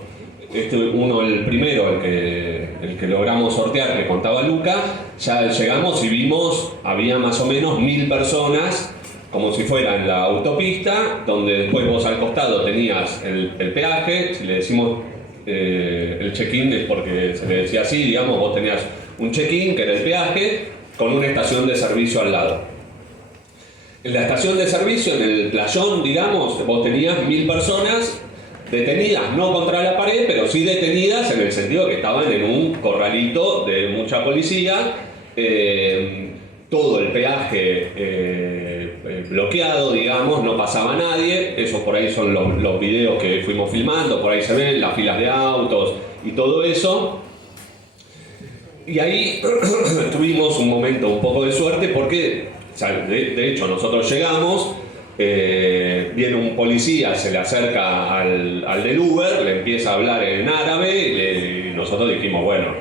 El primero, el que logramos sortear, que contaba Luca, ya llegamos y vimos, había más o menos 1000 personas, como si fuera en la autopista, donde después vos al costado tenías el peaje. Si le decimos el check-in es porque se le decía así, digamos, vos tenías un check-in, que era el peaje, con una estación de servicio al lado. En la estación de servicio, en el playón, digamos, vos tenías 1000 personas detenidas, no contra la pared, pero sí detenidas en el sentido que estaban en un corralito de mucha policía. Todo el peaje bloqueado, digamos, no pasaba nadie. Eso por ahí son los videos que fuimos filmando, por ahí se ven las filas de autos y todo eso. Y ahí tuvimos un momento un poco de suerte porque, o sea, de hecho, nosotros llegamos, viene un policía, se le acerca al del Uber, le empieza a hablar en árabe y nosotros dijimos, bueno,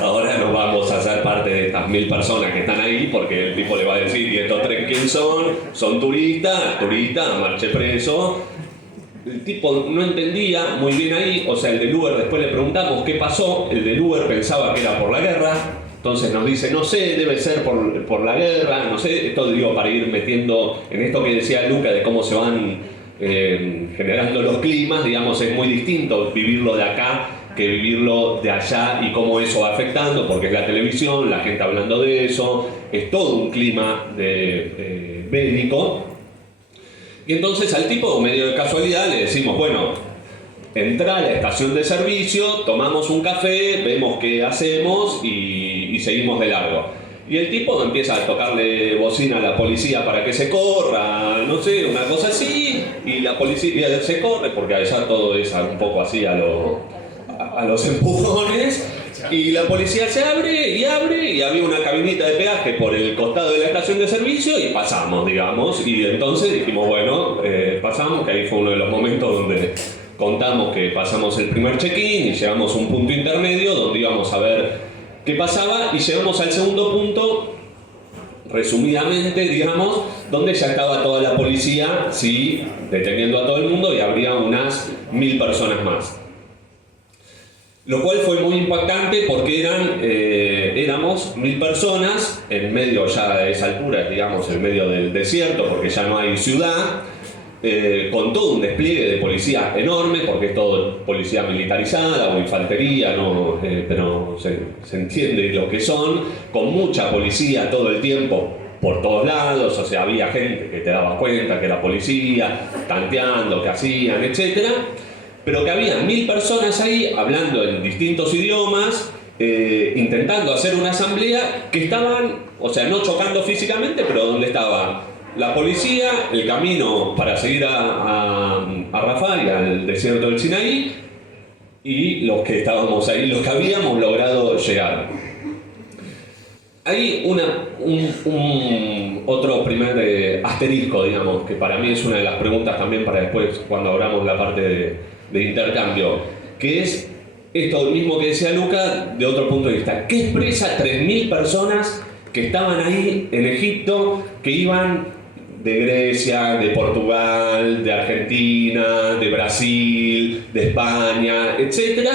ahora nos vamos a hacer parte de estas 1000 personas que están ahí, porque el tipo le va a decir, ¿y estos 3 quién son? Son turistas, marche preso. El tipo no entendía muy bien ahí, o sea, el del Uber, después le preguntamos qué pasó, el del Uber pensaba que era por la guerra, entonces nos dice, no sé, debe ser por la guerra, no sé, esto digo para ir metiendo en esto que decía Luca de cómo se van generando los climas, digamos, es muy distinto vivirlo de acá que vivirlo de allá y cómo eso va afectando, porque es la televisión, la gente hablando de eso, es todo un clima bélico. Y entonces al tipo, medio de casualidad, le decimos, bueno, entra a la estación de servicio, tomamos un café, vemos qué hacemos y seguimos de largo. Y el tipo empieza a tocarle bocina a la policía para que se corra, no sé, una cosa así, y la policía se corre, porque allá todo es un poco así a los empujones, y la policía se abre, y había una cabinita de peaje por el costado de la estación de servicio, y pasamos, digamos, y entonces dijimos, bueno, pasamos, que ahí fue uno de los momentos donde contamos que pasamos el primer check-in y llegamos a un punto intermedio donde íbamos a ver qué pasaba, y llegamos al segundo punto, resumidamente, digamos, donde ya estaba toda la policía, sí, deteniendo a todo el mundo, y habría unas 1000 personas más. Lo cual fue muy impactante porque éramos 1000 personas en medio ya de esa altura, digamos, en medio del desierto, porque ya no hay ciudad, con todo un despliegue de policía enorme, porque es todo policía militarizada o infantería, ¿no? Pero se entiende lo que son, con mucha policía todo el tiempo por todos lados, o sea, había gente que te dabas cuenta que era policía, tanteando, que hacían, etcétera. Pero que había 1000 personas ahí hablando en distintos idiomas, intentando hacer una asamblea que estaban, o sea, no chocando físicamente, pero donde estaba la policía, el camino para seguir a Rafah y al desierto del Sinaí, y los que estábamos ahí, los que habíamos logrado llegar. Hay otro primer asterisco, digamos, que para mí es una de las preguntas también para después, cuando abramos la parte de intercambio, que es esto mismo que decía Luca, de otro punto de vista. ¿Qué expresa 3000 personas que estaban ahí en Egipto, que iban de Grecia, de Portugal, de Argentina, de Brasil, de España, etcétera,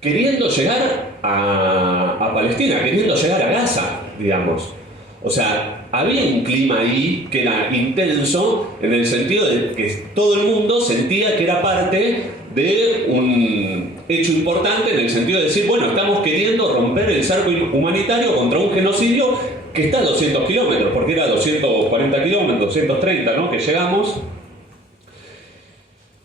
queriendo llegar a Palestina, queriendo llegar a Gaza, digamos? O sea, había un clima ahí que era intenso en el sentido de que todo el mundo sentía que era parte de un hecho importante, en el sentido de decir, bueno, estamos queriendo romper el cerco humanitario contra un genocidio que está a 200 kilómetros, porque era 240 kilómetros, 230, ¿no?, que llegamos.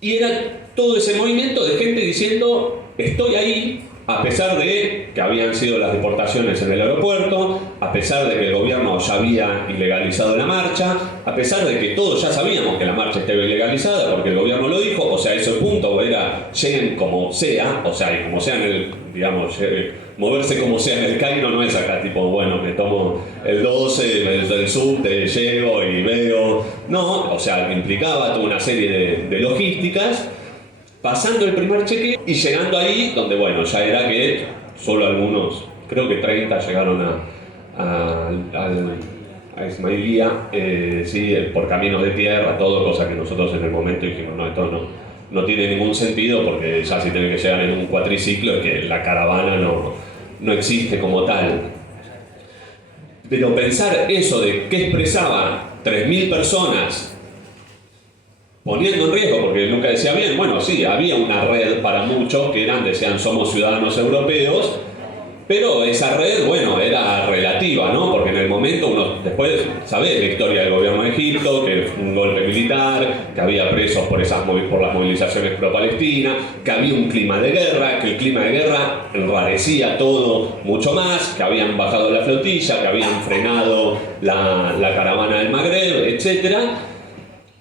Y era todo ese movimiento de gente diciendo, estoy ahí, a pesar de que habían sido las deportaciones en el aeropuerto, a pesar de que el gobierno ya había ilegalizado la marcha, a pesar de que todos ya sabíamos que la marcha estaba ilegalizada porque el gobierno lo dijo, o sea, ese punto era lleguen como sea, o sea, y como sea en el, digamos, moverse como sea en el Cairo no es acá tipo, bueno, me tomo el 12 del subte, llego y veo, no, o sea, implicaba toda una serie de logísticas. Pasando el primer cheque y llegando ahí, donde bueno, ya era que solo algunos, creo que 30 llegaron a Ismailía, sí, por caminos de tierra, todo, cosa que nosotros en el momento dijimos, no, esto no tiene ningún sentido, porque ya si tienen que llegar en un cuatriciclo es que la caravana no existe como tal. Pero pensar eso de qué expresaba 3000 personas, poniendo en riesgo, porque nunca decía bien, bueno, sí, había una red para muchos que decían somos ciudadanos europeos, pero esa red, bueno, era relativa, ¿no? Porque en el el momento, uno después sabe la historia del gobierno de Egipto, que fue un golpe militar, que había presos por las movilizaciones pro-palestinas, que había un clima de guerra, que el clima de guerra enrarecía todo mucho más, que habían bajado la flotilla, que habían frenado la caravana del Magreb, etc.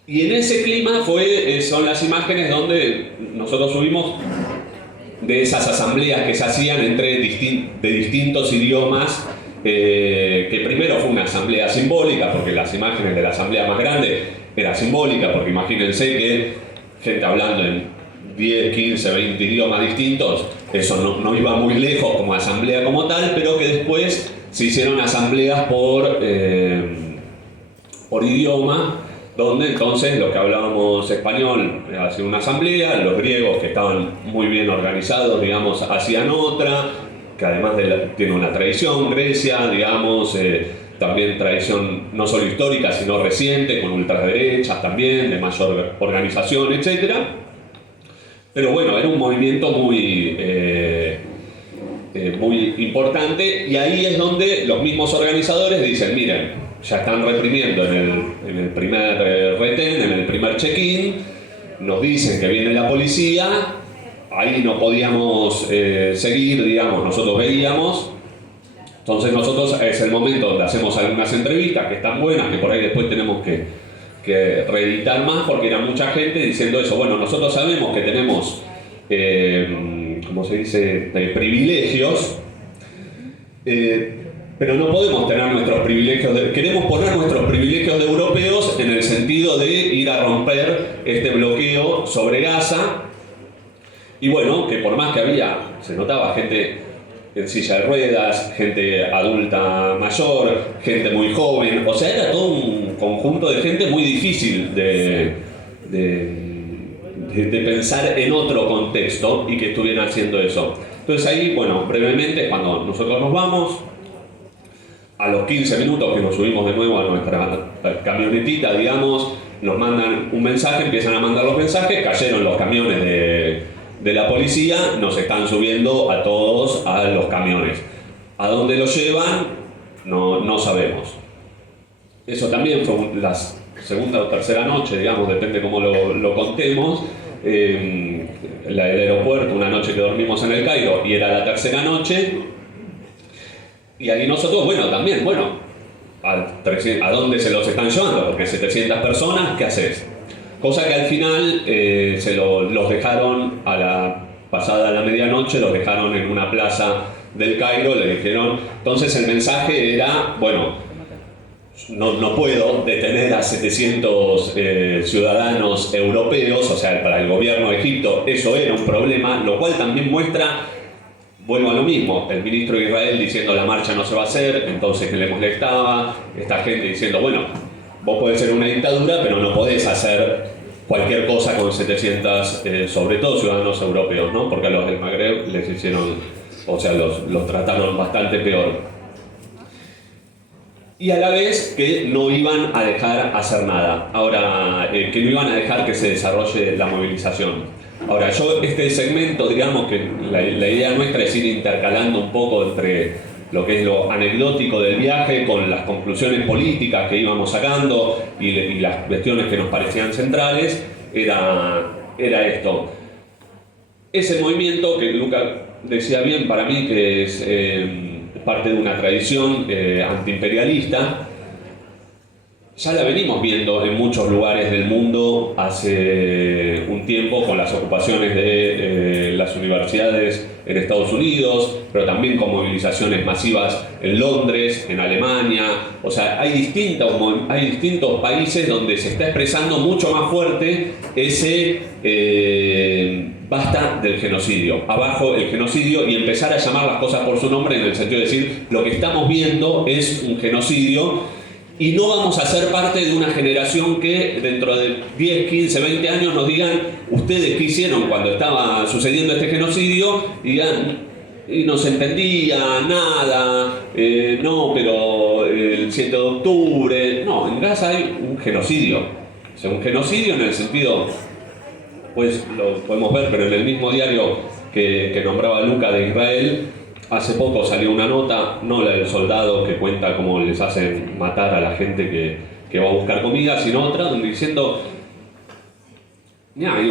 Y en ese clima son las imágenes donde nosotros subimos de esas asambleas que se hacían de distintos idiomas, que primero fue una asamblea simbólica, porque las imágenes de la asamblea más grande era simbólica, porque imagínense que gente hablando en 10, 15, 20 idiomas distintos, eso no iba muy lejos como asamblea como tal, pero que después se hicieron asambleas por idioma, donde entonces los que hablábamos español hacían una asamblea, los griegos que estaban muy bien organizados, digamos, hacían otra, que además tiene una tradición, Grecia, digamos, también tradición no solo histórica, sino reciente, con ultraderechas también, de mayor organización, etc. Pero bueno, era un movimiento muy importante, y ahí es donde los mismos organizadores dicen, miren, ya están reprimiendo en el primer retén, en el primer check-in, nos dicen que viene la policía, ahí no podíamos seguir, digamos, nosotros veíamos, entonces nosotros es el momento donde hacemos algunas entrevistas que están buenas, que por ahí después tenemos que reeditar más, porque era mucha gente diciendo eso, bueno, nosotros sabemos que tenemos, ¿cómo se dice?, privilegios, pero no podemos tener nuestros privilegios, queremos poner nuestros privilegios de europeos en el sentido de ir a romper este bloqueo sobre Gaza. Y bueno, que por más que se notaba gente en silla de ruedas, gente adulta mayor, gente muy joven, o sea, era todo un conjunto de gente muy difícil de pensar en otro contexto y que estuvieran haciendo eso. Entonces ahí, bueno, brevemente, cuando nosotros nos vamos, a los 15 minutos que nos subimos de nuevo a nuestra camionetita, digamos, nos mandan un mensaje, empiezan a mandar los mensajes, cayeron los camiones de la policía, nos están subiendo a todos a los camiones. ¿A dónde los llevan? No sabemos. Eso también fue la segunda o tercera noche, digamos, depende cómo lo contemos. El aeropuerto, una noche que dormimos en el Cairo, y era la tercera noche. Y ahí nosotros, ¿a dónde se los están llevando? Porque 700 personas, ¿qué haces? Cosa que al final los dejaron pasada la medianoche, los dejaron en una plaza del Cairo, le dijeron, entonces el mensaje era, bueno, no puedo detener a 700 ciudadanos europeos, o sea, para el gobierno de Egipto eso era un problema, lo cual también muestra, vuelvo a lo mismo, el ministro de Israel diciendo la marcha no se va a hacer, entonces que le molestaba, esta gente diciendo, bueno, vos podés ser una dictadura, pero no podés hacer cualquier cosa con 700, sobre todo ciudadanos europeos, ¿no? Porque a los del Magreb les hicieron, o sea, los trataron bastante peor. Y a la vez que no iban a dejar hacer nada. Ahora, que no iban a dejar que se desarrolle la movilización. Ahora, este segmento, digamos que la idea nuestra es ir intercalando un poco entre lo que es lo anecdótico del viaje con las conclusiones políticas que íbamos sacando y las cuestiones que nos parecían centrales, era esto. Ese movimiento que Luca decía bien, para mí que es parte de una tradición antiimperialista, ya la venimos viendo en muchos lugares del mundo hace un tiempo con las ocupaciones de las universidades en Estados Unidos, pero también con movilizaciones masivas en Londres, en Alemania. O sea, hay distintos países donde se está expresando mucho más fuerte ese basta del genocidio, abajo el genocidio, y empezar a llamar las cosas por su nombre en el sentido de decir lo que estamos viendo es un genocidio. Y no vamos a ser parte de una generación que dentro de 10, 15, 20 años nos digan ustedes qué hicieron cuando estaba sucediendo este genocidio, y digan, y no se entendía nada, no, pero el 7 de octubre, no, en Gaza hay un genocidio. O sea, un genocidio en el sentido, pues lo podemos ver, pero en el mismo diario que nombraba Luca de Israel, hace poco salió una nota, no la del soldado que cuenta cómo les hacen matar a la gente que va a buscar comida, sino otra donde diciendo, hay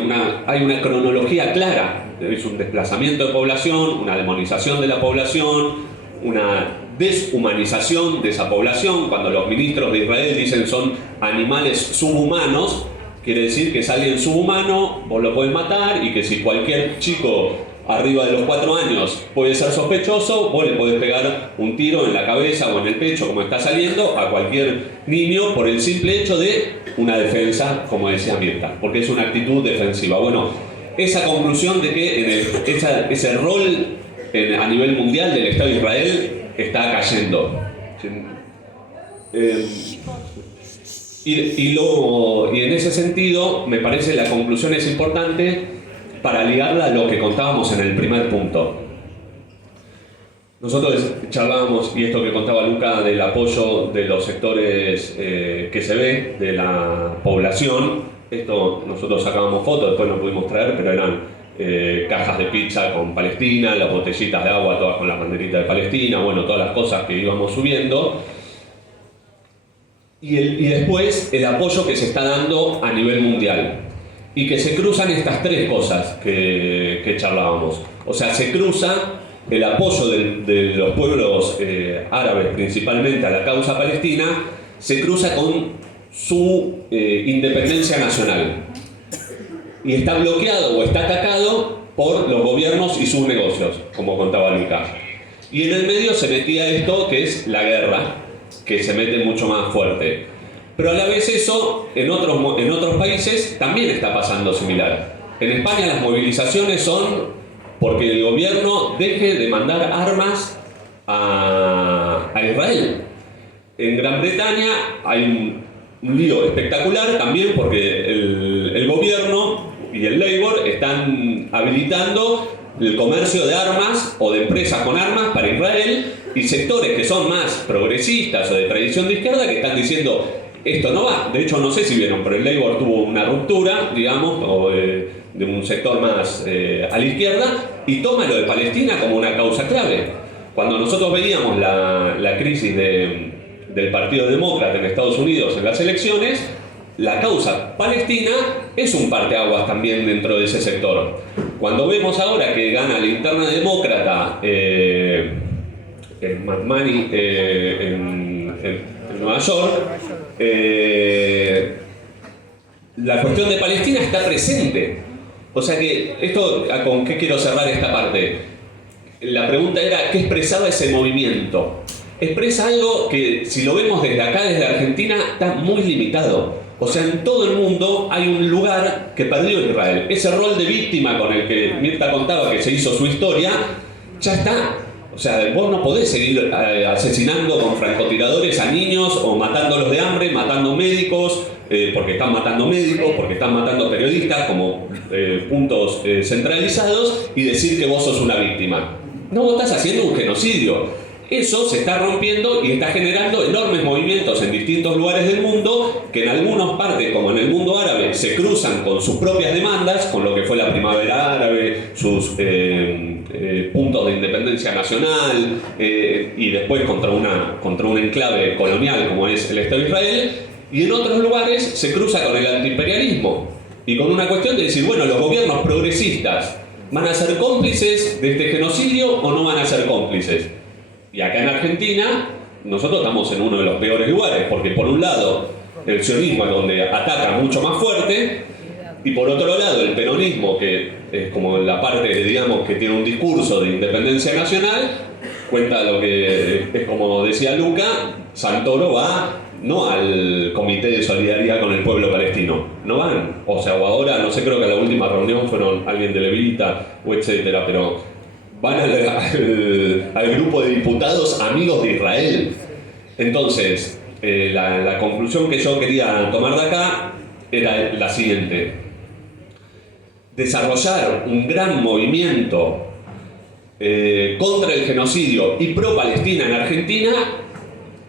una cronología clara, es un desplazamiento de población, una demonización de la población, una deshumanización de esa población. Cuando los ministros de Israel dicen son animales subhumanos, quiere decir que es alguien subhumano, vos lo podés matar, y que si cualquier chico arriba de los 4 años puede ser sospechoso, vos le podés pegar un tiro en la cabeza o en el pecho, como está saliendo, a cualquier niño por el simple hecho de una defensa, como decía Mirta, porque es una actitud defensiva. Bueno, esa conclusión de que ese rol a nivel mundial del Estado de Israel está cayendo. Y en ese sentido, me parece la conclusión es importante para ligarla a lo que contábamos en el primer punto. Nosotros charlábamos, y esto que contaba Luca, del apoyo de los sectores que se ve de la población. Esto nosotros sacábamos fotos, después no pudimos traer, pero eran cajas de pizza con Palestina, las botellitas de agua todas con la banderita de Palestina, bueno, todas las cosas que íbamos subiendo. Y después el apoyo que se está dando a nivel mundial. Y que se cruzan estas 3 cosas que charlábamos. O sea, se cruza el apoyo de los pueblos árabes, principalmente a la causa palestina, se cruza con su independencia nacional. Y está bloqueado o está atacado por los gobiernos y sus negocios, como contaba Luca. Y en el medio se metía esto que es la guerra, que se mete mucho más fuerte. Pero a la vez eso, en otros países también está pasando similar. En España las movilizaciones son porque el gobierno deje de mandar armas a Israel. En Gran Bretaña hay un lío espectacular también porque el gobierno y el Labour están habilitando el comercio de armas o de empresas con armas para Israel, y sectores que son más progresistas o de tradición de izquierda que están diciendo esto no va. De hecho, no sé si vieron, pero el Labour tuvo una ruptura, digamos, o de un sector más a la izquierda, y toma lo de Palestina como una causa clave. Cuando nosotros veíamos la crisis del Partido Demócrata en Estados Unidos en las elecciones, la causa palestina es un parteaguas también dentro de ese sector. Cuando vemos ahora que gana la interna demócrata McMahon en Nueva York, la cuestión de Palestina está presente. O sea que, ¿con qué quiero cerrar esta parte? La pregunta era, ¿qué expresaba ese movimiento? Expresa algo que, si lo vemos desde acá, desde Argentina, está muy limitado. O sea, en todo el mundo hay un lugar que perdió Israel. Ese rol de víctima con el que Mirta contaba que se hizo su historia, ya está. O sea, vos no podés seguir asesinando con francotiradores a niños o matándolos de hambre, matando médicos, porque están matando médicos, porque están matando periodistas como puntos centralizados, y decir que vos sos una víctima. No, vos estás haciendo un genocidio. Eso se está rompiendo y está generando enormes movimientos en distintos lugares del mundo que en algunas partes, como en el mundo árabe, se cruzan con sus propias demandas, con lo que fue la primavera árabe, sus puntos de independencia nacional, y después contra un enclave colonial como es el Estado de Israel, y en otros lugares se cruza con el antiimperialismo y con una cuestión de decir, bueno, los gobiernos progresistas ¿van a ser cómplices de este genocidio o no van a ser cómplices? Y acá en Argentina, nosotros estamos en uno de los peores lugares, porque por un lado, el sionismo es donde ataca mucho más fuerte, y por otro lado, el peronismo, que es como la parte, digamos, que tiene un discurso de independencia nacional, cuenta lo que es como decía Luca, Santoro va no al Comité de Solidaridad con el Pueblo Palestino, no van. O sea, o ahora, no sé, creo que a la última reunión fueron alguien de Levita, o etcétera, pero van al grupo de diputados amigos de Israel. Entonces, la conclusión que yo quería tomar de acá era la siguiente: desarrollar un gran movimiento contra el genocidio y pro-Palestina en Argentina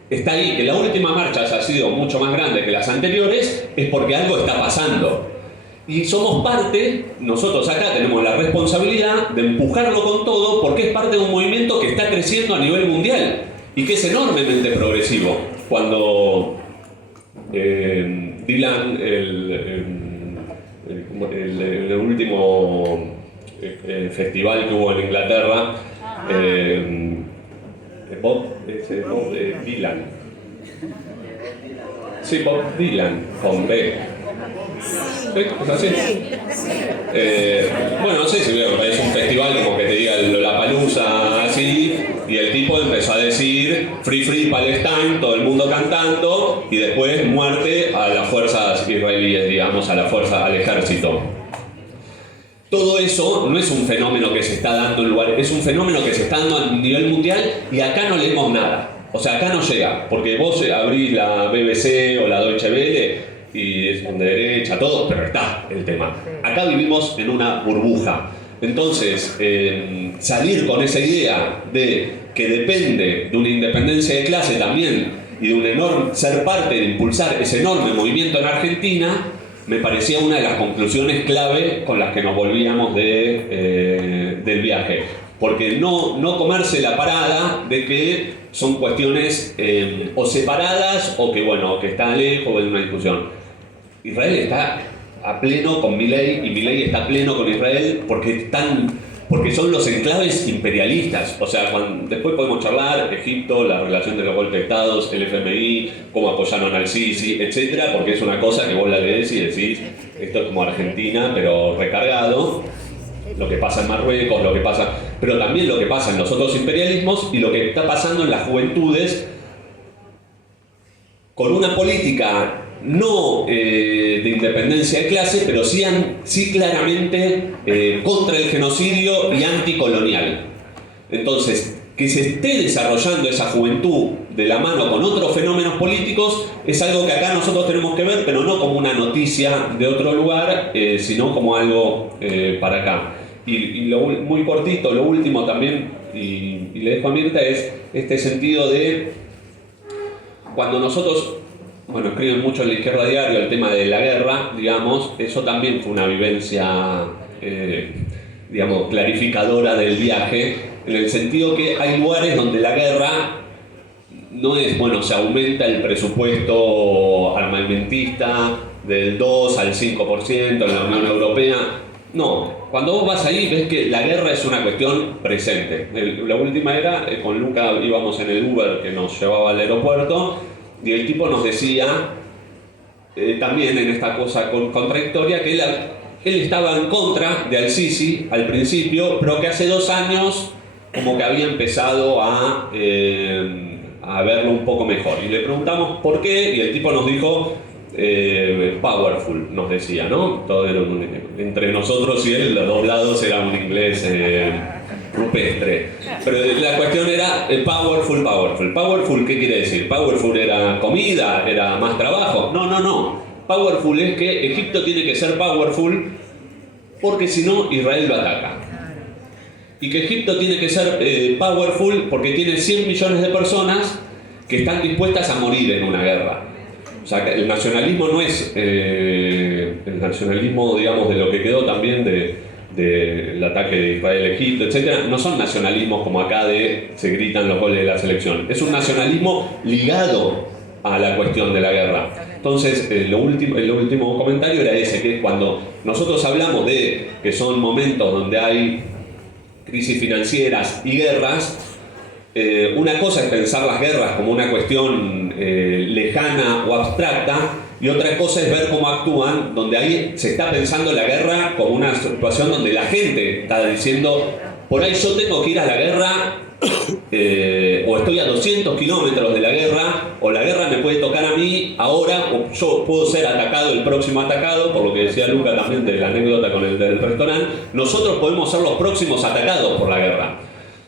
está ahí. Que la última marcha haya sido mucho más grande que las anteriores es porque algo está pasando. Y somos parte, nosotros acá tenemos la responsabilidad de empujarlo con todo porque es parte de un movimiento que está creciendo a nivel mundial y que es enormemente progresivo. Cuando Dylan, el último festival que hubo en Inglaterra, Bob Dylan. Sí, Bob Dylan, con B. ¿Es así? Bueno, no sé si es un festival como que te diga Lollapalooza así, y el tipo empezó a decir Free Free Palestine, todo el mundo cantando, y después muerte a las fuerzas israelíes, digamos, al ejército. Todo eso no es un fenómeno que se está dando en lugar, es un fenómeno que se está dando a nivel mundial y acá no leemos nada. O sea, acá no llega, porque vos abrís la BBC o la Deutsche Welle y es de derecha, todo, pero está el tema. Acá vivimos en una burbuja. Entonces, salir con esa idea de que depende de una independencia de clase también y de un enorme, ser parte de impulsar ese enorme movimiento en Argentina, me parecía una de las conclusiones clave con las que nos volvíamos del viaje. Porque no comerse la parada de que son cuestiones o separadas o que, bueno, que está lejos de una discusión. Israel está a pleno con Milei y Milei está a pleno con Israel porque son los enclaves imperialistas. O sea, después podemos charlar Egipto, la relación de los golpes de Estados, el FMI, cómo apoyaron al Sisi, etcétera, porque es una cosa que vos la lees y decís, esto es como Argentina, pero recargado. Lo que pasa en Marruecos, pero también lo que pasa en los otros imperialismos y lo que está pasando en las juventudes con una política no de independencia de clase, pero sí claramente contra el genocidio y anticolonial. Entonces, que se esté desarrollando esa juventud de la mano con otros fenómenos políticos es algo que acá nosotros tenemos que ver, pero no como una noticia de otro lugar, sino como algo para acá. Y muy cortito, lo último también, y le dejo a Mirta, es este sentido de cuando nosotros, bueno, escriben mucho en la Izquierda Diario el tema de la guerra, digamos, eso también fue una vivencia, digamos, clarificadora del viaje, en el sentido que hay lugares donde la guerra no es, bueno, se aumenta el presupuesto armamentista del 2 al 5% en la Unión Europea. No, cuando vos vas ahí ves que la guerra es una cuestión presente. La última era, con Luca íbamos en el Uber que nos llevaba al aeropuerto y el tipo nos decía, también en esta cosa contradictoria, que él estaba en contra de Al-Sisi al principio, pero que hace 2 años como que había empezado a verlo un poco mejor. Y le preguntamos por qué y el tipo nos dijo, powerful, nos decía, ¿no? Todo era entre nosotros y él, los dos lados era un inglés rupestre. Pero la cuestión era powerful. Powerful, ¿qué quiere decir? Powerful era comida, era más trabajo. No. Powerful es que Egipto tiene que ser powerful porque si no Israel lo ataca. Y que Egipto tiene que ser powerful porque tiene 100 millones de personas que están dispuestas a morir en una guerra. O sea, el nacionalismo no es el nacionalismo, digamos, de lo que quedó también del ataque de Israel a Egipto, etc. No son nacionalismos como acá de se gritan los goles de la selección. Es un nacionalismo ligado a la cuestión de la guerra. Entonces, el último comentario era ese, que es cuando nosotros hablamos de que son momentos donde hay crisis financieras y guerras, una cosa es pensar las guerras como una cuestión lejana o abstracta y otra cosa es ver cómo actúan, donde ahí se está pensando la guerra como una situación donde la gente está diciendo, por ahí yo tengo que ir a la guerra o estoy a 200 kilómetros de la guerra, o la guerra me puede tocar a mí ahora, o yo puedo ser atacado, el próximo atacado, por lo que decía Luca también de la anécdota con el del restaurante, nosotros podemos ser los próximos atacados por la guerra.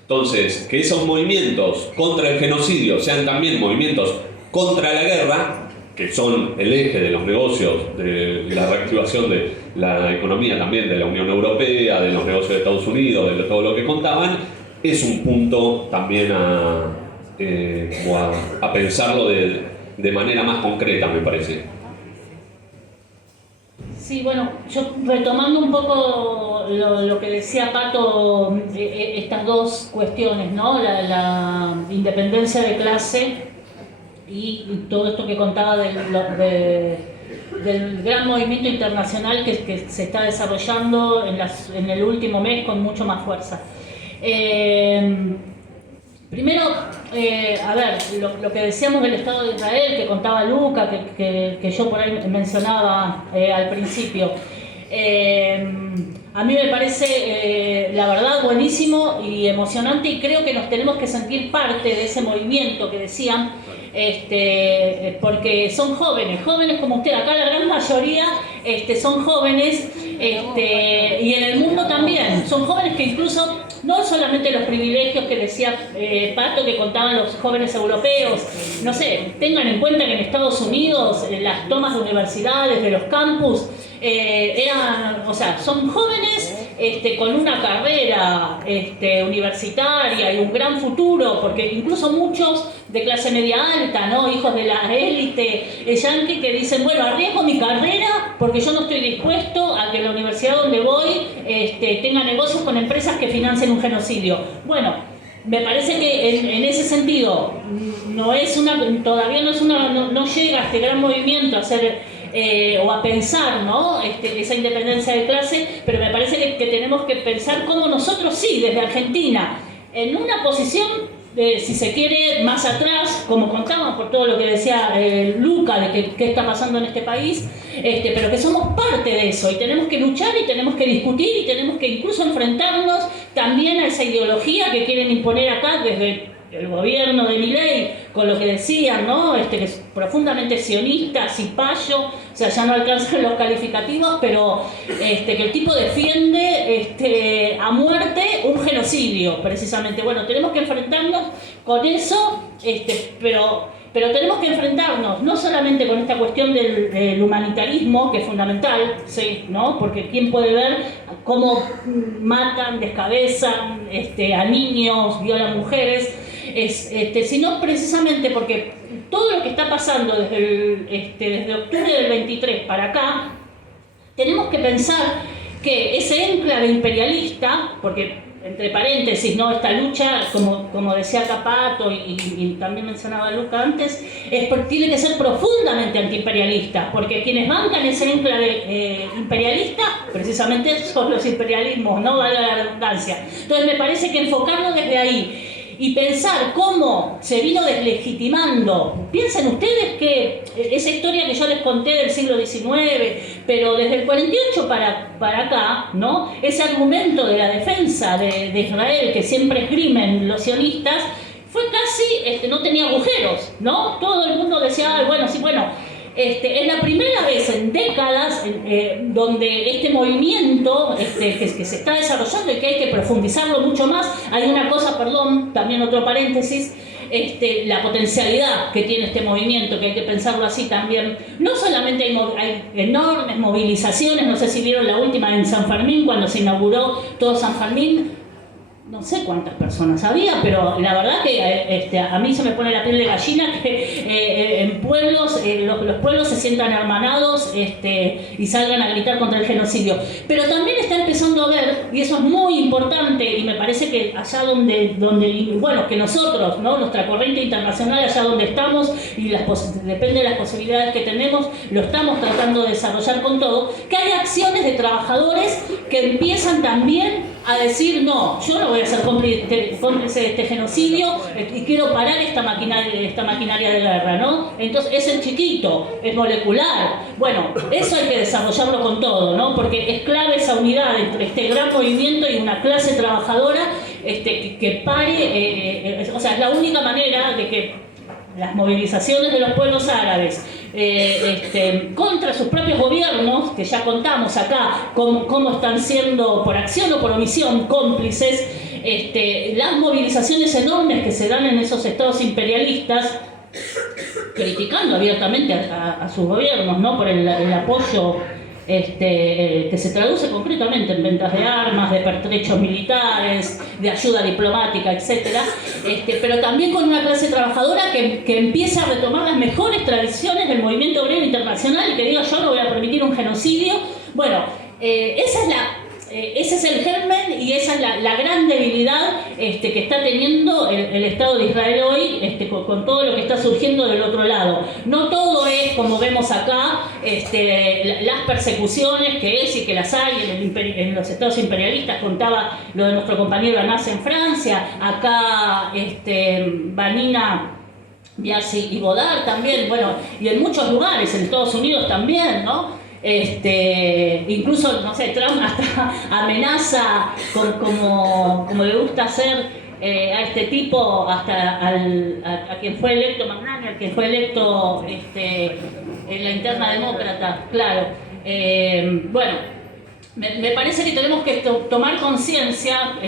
Entonces, que esos movimientos contra el genocidio sean también movimientos contra la guerra, que son el eje de los negocios, de la reactivación de la economía también de la Unión Europea, de los negocios de Estados Unidos, de todo lo que contaban, es un punto también a pensarlo de manera más concreta, me parece. Sí, bueno, yo retomando un poco lo que decía Pato, estas dos cuestiones, ¿no? La independencia de clase y todo esto que contaba del gran movimiento internacional que se está desarrollando en el último mes con mucho más fuerza. Primero, a ver, lo que decíamos del Estado de Israel, que contaba Luca, que yo por ahí mencionaba al principio, a mí me parece, la verdad, buenísimo y emocionante, y creo que nos tenemos que sentir parte de ese movimiento que decían, porque son jóvenes como usted, acá la gran mayoría son jóvenes, y en el mundo también, son jóvenes que incluso no solamente los privilegios que decía Pato, que contaban los jóvenes europeos, no sé, tengan en cuenta que en Estados Unidos las tomas de universidades, de los campus, son jóvenes con una carrera universitaria y un gran futuro, porque incluso muchos de clase media alta, ¿no? Hijos de la élite yanqui, que dicen, bueno, arriesgo mi carrera porque yo no estoy dispuesto a que la universidad donde voy tenga negocios con empresas que financien un genocidio. Bueno, me parece que en ese sentido todavía no llega a este gran movimiento a hacer o a pensar, ¿no? Esa independencia de clase, pero me parece que tenemos que pensar cómo nosotros sí, desde Argentina, en una posición, si se quiere, más atrás, como contamos por todo lo que decía Luca, de qué está pasando en este país, pero que somos parte de eso y tenemos que luchar y tenemos que discutir y tenemos que incluso enfrentarnos también a esa ideología que quieren imponer acá desde el gobierno de Milei, con lo que decían, ¿no? Que es profundamente sionista, cipayo, o sea, ya no alcanzan los calificativos, pero que el tipo defiende a muerte un genocidio, precisamente. Bueno, tenemos que enfrentarnos con eso, pero tenemos que enfrentarnos no solamente con esta cuestión del humanitarismo, que es fundamental, sí, ¿no? Porque quién puede ver cómo matan, descabezan a niños, violan mujeres, sino precisamente porque todo lo que está pasando desde octubre del 23 para acá, tenemos que pensar que ese enclave imperialista, porque entre paréntesis, ¿no? Esta lucha, como decía Capato y también mencionaba Luca antes, tiene que ser profundamente antiimperialista, porque quienes bancan ese enclave imperialista, precisamente son los imperialismos, no valga la redundancia. Entonces me parece que enfocarnos desde ahí y pensar cómo se vino deslegitimando. Piensen ustedes que esa historia que yo les conté del siglo XIX, pero desde el 48 para acá, ¿no? Ese argumento de la defensa de Israel, que siempre esgrimen los sionistas, fue casi, no tenía agujeros, ¿no? Todo el mundo decía, bueno, sí, bueno. Es la primera vez en décadas donde este movimiento que se está desarrollando y que hay que profundizarlo mucho más. Hay una cosa, perdón, también otro paréntesis, la potencialidad que tiene este movimiento, que hay que pensarlo así también. No solamente hay enormes movilizaciones, no sé si vieron la última en San Fermín, cuando se inauguró todo San Fermín. No sé cuántas personas había, pero la verdad que a mí se me pone la piel de gallina que en pueblos, los pueblos se sientan hermanados y salgan a gritar contra el genocidio. Pero también está empezando a ver, y eso es muy importante, y me parece que allá donde bueno, que nosotros, ¿no? Nuestra corriente internacional, allá donde estamos, y depende de las posibilidades que tenemos, lo estamos tratando de desarrollar con todo, que hay acciones de trabajadores que empiezan también a decir, no, yo no voy a ser cómplice de este genocidio y quiero parar esta maquinaria de guerra, ¿no? Entonces es el chiquito, es molecular. Bueno, eso hay que desarrollarlo con todo, ¿no? Porque es clave esa unidad entre este gran movimiento y una clase trabajadora que pare, o sea, es la única manera de que las movilizaciones de los pueblos árabes contra sus propios gobiernos, que ya contamos acá cómo están siendo por acción o por omisión cómplices, las movilizaciones enormes que se dan en esos estados imperialistas, criticando abiertamente a sus gobiernos, ¿no? Por el apoyo que se traduce concretamente en ventas de armas, de pertrechos militares, de ayuda diplomática, etc. Pero también con una clase trabajadora que empiece a retomar las mejores tradiciones del movimiento obrero internacional y que diga yo no voy a permitir un genocidio. Bueno, ese es el germen y esa es la gran debilidad que está teniendo el Estado de Israel hoy con todo lo que está surgiendo del otro lado. No todo es como vemos acá, las persecuciones que es y que las hay en los estados imperialistas. Contaba lo de nuestro compañero Anas en Francia, acá Vanina Biasi y Bodar también, bueno, y en muchos lugares, en Estados Unidos también, ¿no? Incluso, no sé, Trump hasta amenaza como le gusta hacer a este tipo, hasta a quien fue electo McNamara, quien fue electo en la interna demócrata, claro. Bueno, me parece que tenemos que tomar conciencia,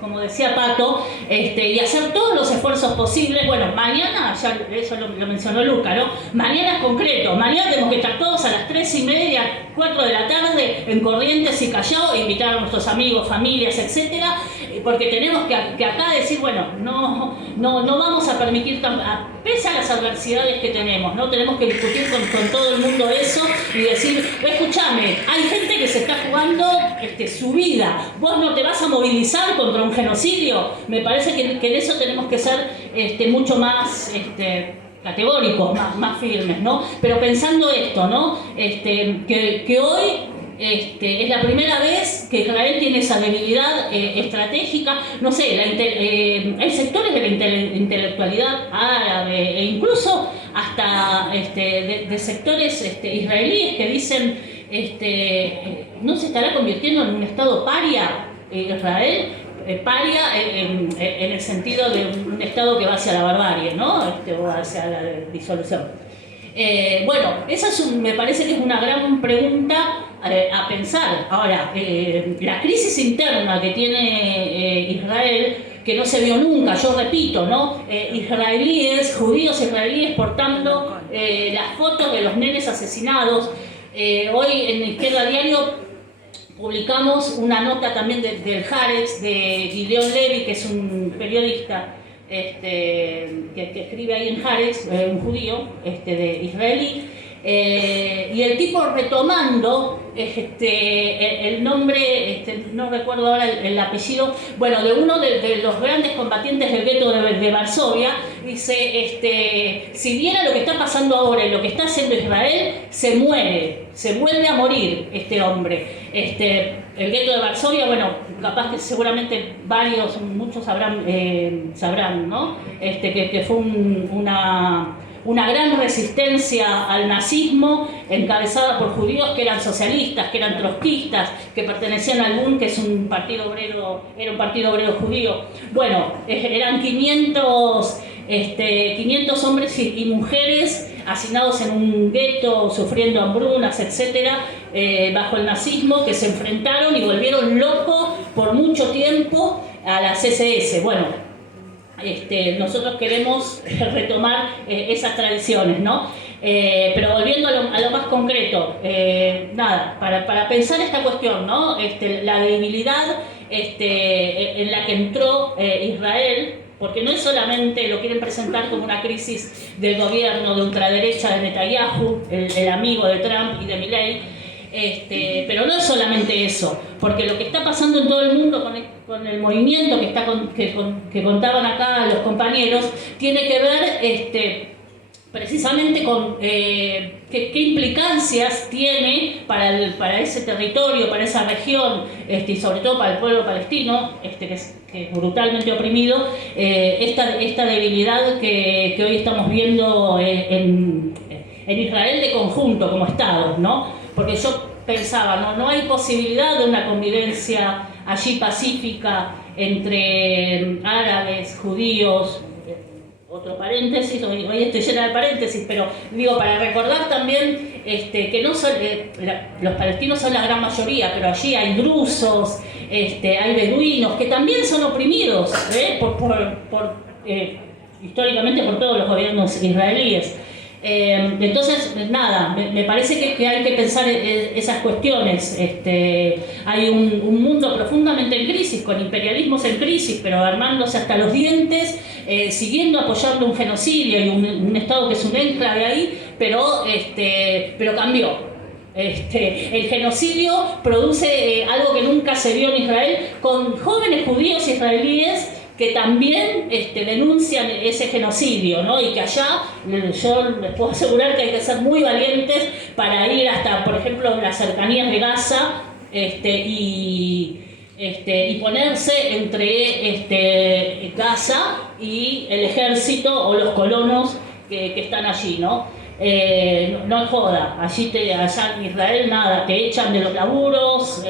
como decía Pato, y hacer todos los esfuerzos posibles. Bueno, mañana, ya eso lo mencionó Luca, ¿no? Mañana es concreto, mañana tenemos que estar todos a las 3:30, 4 de la tarde en Corrientes y Callao, invitar a nuestros amigos, familias, etcétera, porque tenemos que acá decir, bueno, no vamos a permitir, pese a las adversidades que tenemos, ¿no? Tenemos que discutir con todo el mundo eso y decir, escúchame, hay gente que se está jugando su vida, vos no te vas a movilizar contra un genocidio. Me parece que en eso tenemos que ser mucho más categóricos, más firmes, ¿no? Pero pensando esto, ¿no? Que hoy es la primera vez que Israel tiene esa debilidad estratégica. No sé, hay sectores de la intelectualidad árabe e incluso hasta de sectores israelíes que dicen ¿no se estará convirtiendo en un estado paria Israel? Paria en el sentido de un estado que va hacia la barbarie, ¿no? O hacia la disolución. Bueno, esa me parece que es una gran pregunta a pensar. Ahora, la crisis interna que tiene Israel, que no se vio nunca, yo repito, ¿no? Judíos israelíes portando las fotos de los nenes asesinados. Hoy en Izquierda Diario publicamos una nota también del Haaretz, de Gideon Levy, que es un periodista que escribe ahí en Haaretz, un judío de israelí, y el tipo retomando el nombre, no recuerdo ahora el apellido, bueno, de uno de los grandes combatientes del gueto de Varsovia, dice, si viera lo que está pasando ahora y lo que está haciendo Israel, se vuelve a morir este hombre. El gueto de Varsovia, bueno, capaz que seguramente muchos sabrán, ¿no? Que fue una gran resistencia al nazismo encabezada por judíos que eran socialistas, que eran trotskistas, que pertenecían al BUN, que es era un partido obrero judío. Bueno, eran 500 hombres y mujeres hacinados en un gueto, sufriendo hambrunas, etcétera, bajo el nazismo, que se enfrentaron y volvieron locos por mucho tiempo a la CSS. Bueno, nosotros queremos retomar esas tradiciones, ¿no? Pero volviendo a lo más concreto, para pensar esta cuestión, ¿no? La debilidad en la que entró Israel, porque no es solamente, lo quieren presentar como una crisis del gobierno de ultraderecha de Netanyahu, el amigo de Trump y de Milei, pero no es solamente eso, porque lo que está pasando en todo el mundo con el movimiento que contaban acá los compañeros tiene que ver precisamente con qué implicancias tiene para ese territorio, para esa región, y sobre todo para el pueblo palestino, que es brutalmente oprimido, esta debilidad que hoy estamos viendo en Israel de conjunto, como Estado, ¿no? Porque yo pensaba, no hay posibilidad de una convivencia allí pacífica entre árabes, judíos, otro paréntesis, hoy estoy llena de paréntesis, pero digo, para recordar también que no son, los palestinos son la gran mayoría, pero allí hay drusos, hay beduinos, que también son oprimidos históricamente por todos los gobiernos israelíes. Entonces, me parece que hay que pensar esas cuestiones. Hay un mundo profundamente en crisis, con imperialismos en crisis, pero armándose hasta los dientes siguiendo apoyando un genocidio y un Estado que es un enclave ahí, pero cambió. El genocidio produce algo que nunca se vio en Israel, con jóvenes judíos israelíes que también denuncian ese genocidio, ¿no? Y que allá, yo les puedo asegurar que hay que ser muy valientes para ir hasta, por ejemplo, las cercanías de Gaza, y ponerse entre Gaza y el ejército o los colonos que están allí, ¿no? No es joda, allá en Israel nada, te echan de los laburos,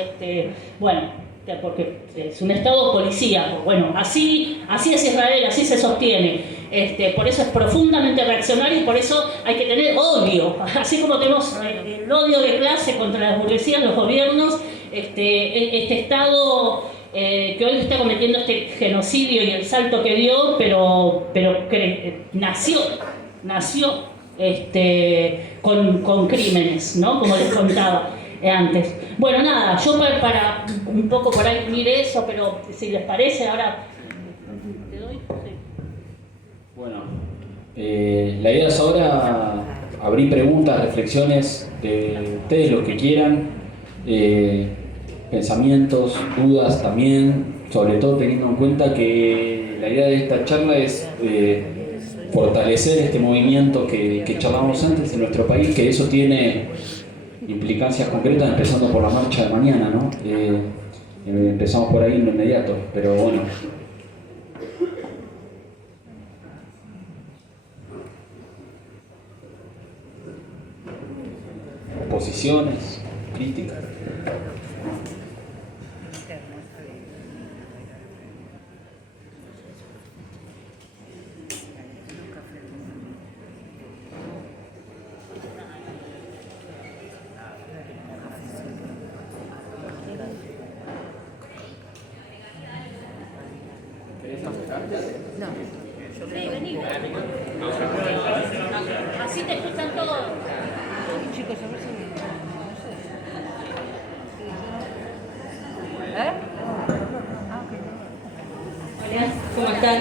bueno, porque es un estado policíaco. Bueno, así es Israel, así se sostiene. Por eso es profundamente reaccionario y por eso hay que tener odio. Así como tenemos el odio de clase contra las burguesías, los gobiernos, este Estado que hoy está cometiendo este genocidio y el salto que dio, pero que nació con crímenes, ¿no? Como les contaba antes. Bueno, nada, yo para un poco por ahí mire eso, pero si les parece, ahora te doy. Sí. Bueno, la idea es ahora abrir preguntas, reflexiones de ustedes, los que quieran, pensamientos, dudas también, sobre todo teniendo en cuenta que la idea de esta charla es fortalecer este movimiento que charlábamos antes en nuestro país, que eso tiene implicancias concretas, empezando por la marcha de mañana, ¿no? Empezamos por ahí en lo inmediato, pero bueno. Oposiciones, críticas. Así te escuchan todos. Chicos, a ver si Hola, ¿cómo están?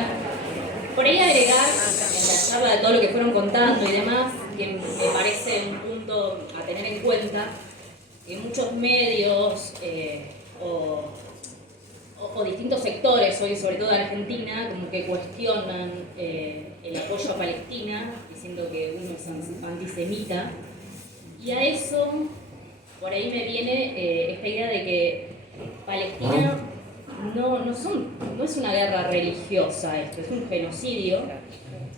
Por ahí agregar en la charla de todo lo que fueron contando y demás, que me parece un punto a tener en cuenta, que muchos medios o distintos sectores, hoy sobre todo de Argentina, como que cuestionan el apoyo a Palestina, diciendo que uno es antisemita. Y a eso, por ahí me viene esta idea de que Palestina no es una guerra religiosa, esto es un genocidio,